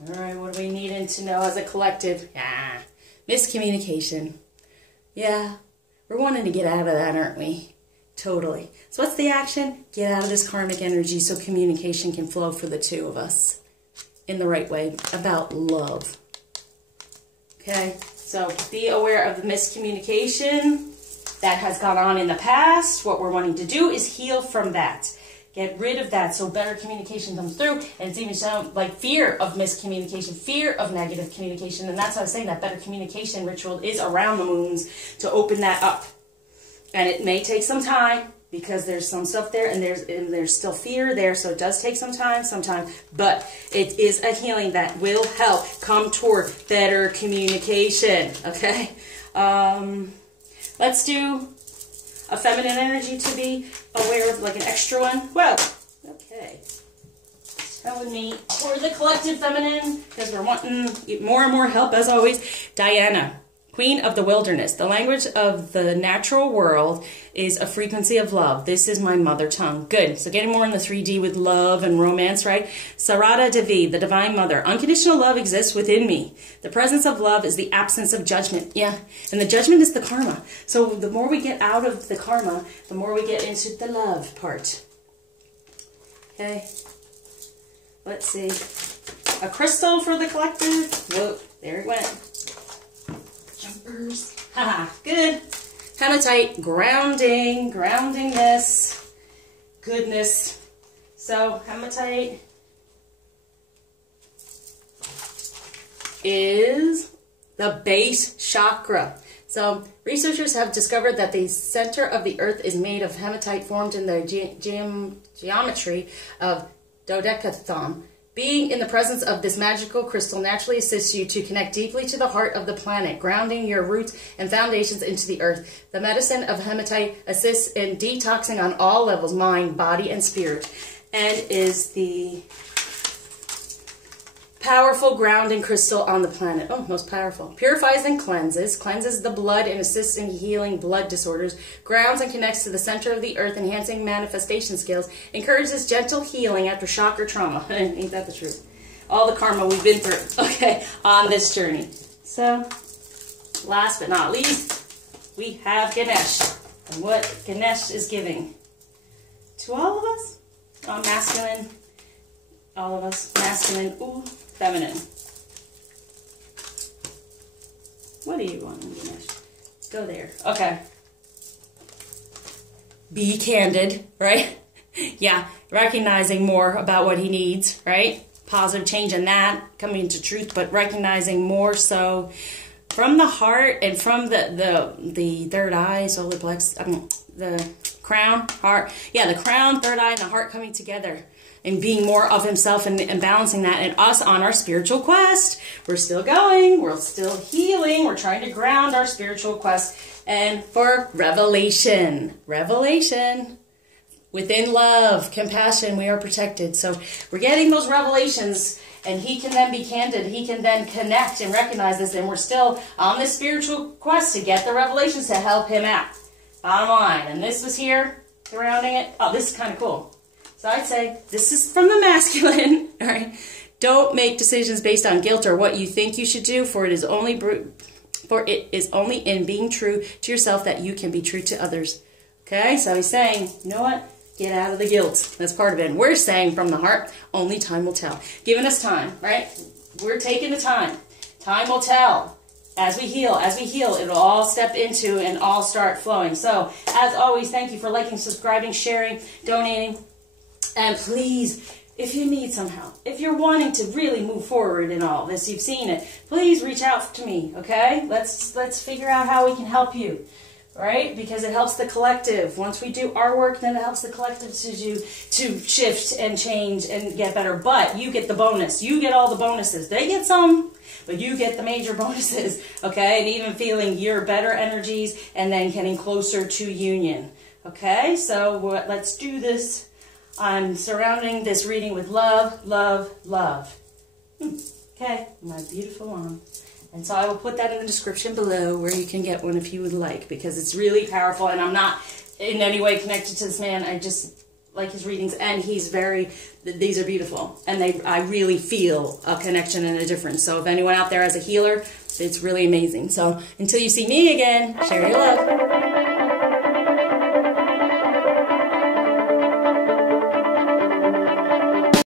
All right, what do we need to know as a collective? Miscommunication. Yeah, we're wanting to get out of that, aren't we? Totally. So what's the action? Get out of this karmic energy so communication can flow for the two of us in the right way about love. Okay, so be aware of the miscommunication that has gone on in the past. What we're wanting to do is heal from that. Get rid of that so better communication comes through, and it's even shown like fear of miscommunication, fear of negative communication, and that's why I was saying that better communication ritual is around the moons to open that up. And it may take some time because there's some stuff there, and there's still fear there, so it does take some time, but it is a healing that will help come toward better communication, okay? Let's do a feminine energy to be aware of, like an extra one. Whoa, okay. Telling me for the collective feminine, because we're wanting more and more help as always. Diana, Queen of the Wilderness. The language of the natural world is a frequency of love. This is my mother tongue. Good. So getting more in the 3D with love and romance, right? Sarada Devi, the Divine Mother. Unconditional love exists within me. The presence of love is the absence of judgment. Yeah. And the judgment is the karma. So the more we get out of the karma, the more we get into the love part. Okay. Let's see. A crystal for the collective. Whoa. There it went. Jumpers. Haha, good. Hematite, grounding this goodness. So hematite is the base chakra. So researchers have discovered that the center of the earth is made of hematite formed in the geometry of dodecathon. Being in the presence of this magical crystal naturally assists you to connect deeply to the heart of the planet, grounding your roots and foundations into the earth. The medicine of hematite assists in detoxing on all levels, mind, body, and spirit, and is the powerful grounding crystal on the planet. Oh, most powerful. Purifies and cleanses. Cleanses the blood and assists in healing blood disorders. Grounds and connects to the center of the earth, enhancing manifestation skills. Encourages gentle healing after shock or trauma. Ain't that the truth? All the karma we've been through, okay, on this journey. So, last but not least, we have Ganesh. And what Ganesh is giving to all of us, masculine, all of us, masculine, ooh, feminine. What do you want, Ganesh? Go there. Okay. Be candid, right? Yeah, recognizing more about what he needs, right? Positive change in that, coming to truth, but recognizing more so from the heart and from the third eye, solar plexus, the crown, heart. Yeah, the crown, third eye, and the heart coming together and being more of himself and balancing that, and us on our spiritual quest. We're still going, we're still healing, we're trying to ground our spiritual quest. And for revelation, within love, compassion, we are protected. So we're getting those revelations, and he can then be candid. He can then connect and recognize this, and we're still on this spiritual quest to get the revelations to help him out. Bottom line, and this was here, surrounding it. Oh, this is kind of cool. So I'd say this is from the masculine, all right? Don't make decisions based on guilt or what you think you should do, for it is only in being true to yourself that you can be true to others. Okay, so he's saying, you know what? Get out of the guilt. That's part of it. And we're saying from the heart, only time will tell. Giving us time, right? We're taking the time. Time will tell. As we heal, it'll all step into and all start flowing. So, as always, thank you for liking, subscribing, sharing, donating. And please, if you need some help, if you're wanting to really move forward in all this, you've seen it, please reach out to me, okay? Let's figure out how we can help you, right? Because it helps the collective. Once we do our work, then it helps the collective to shift and change and get better. But you get the bonus. You get all the bonuses. They get some, but you get the major bonuses, okay? And even feeling your better energies and then getting closer to union, okay? So let's do this. I'm surrounding this reading with love, love, love. Okay, my beautiful mom. And so I will put that in the description below where you can get one if you would like, because it's really powerful, and I'm not in any way connected to this man. I just like his readings, and these are beautiful. And I really feel a connection and a difference. So if anyone out there has a healer, it's really amazing. So until you see me again, share your love.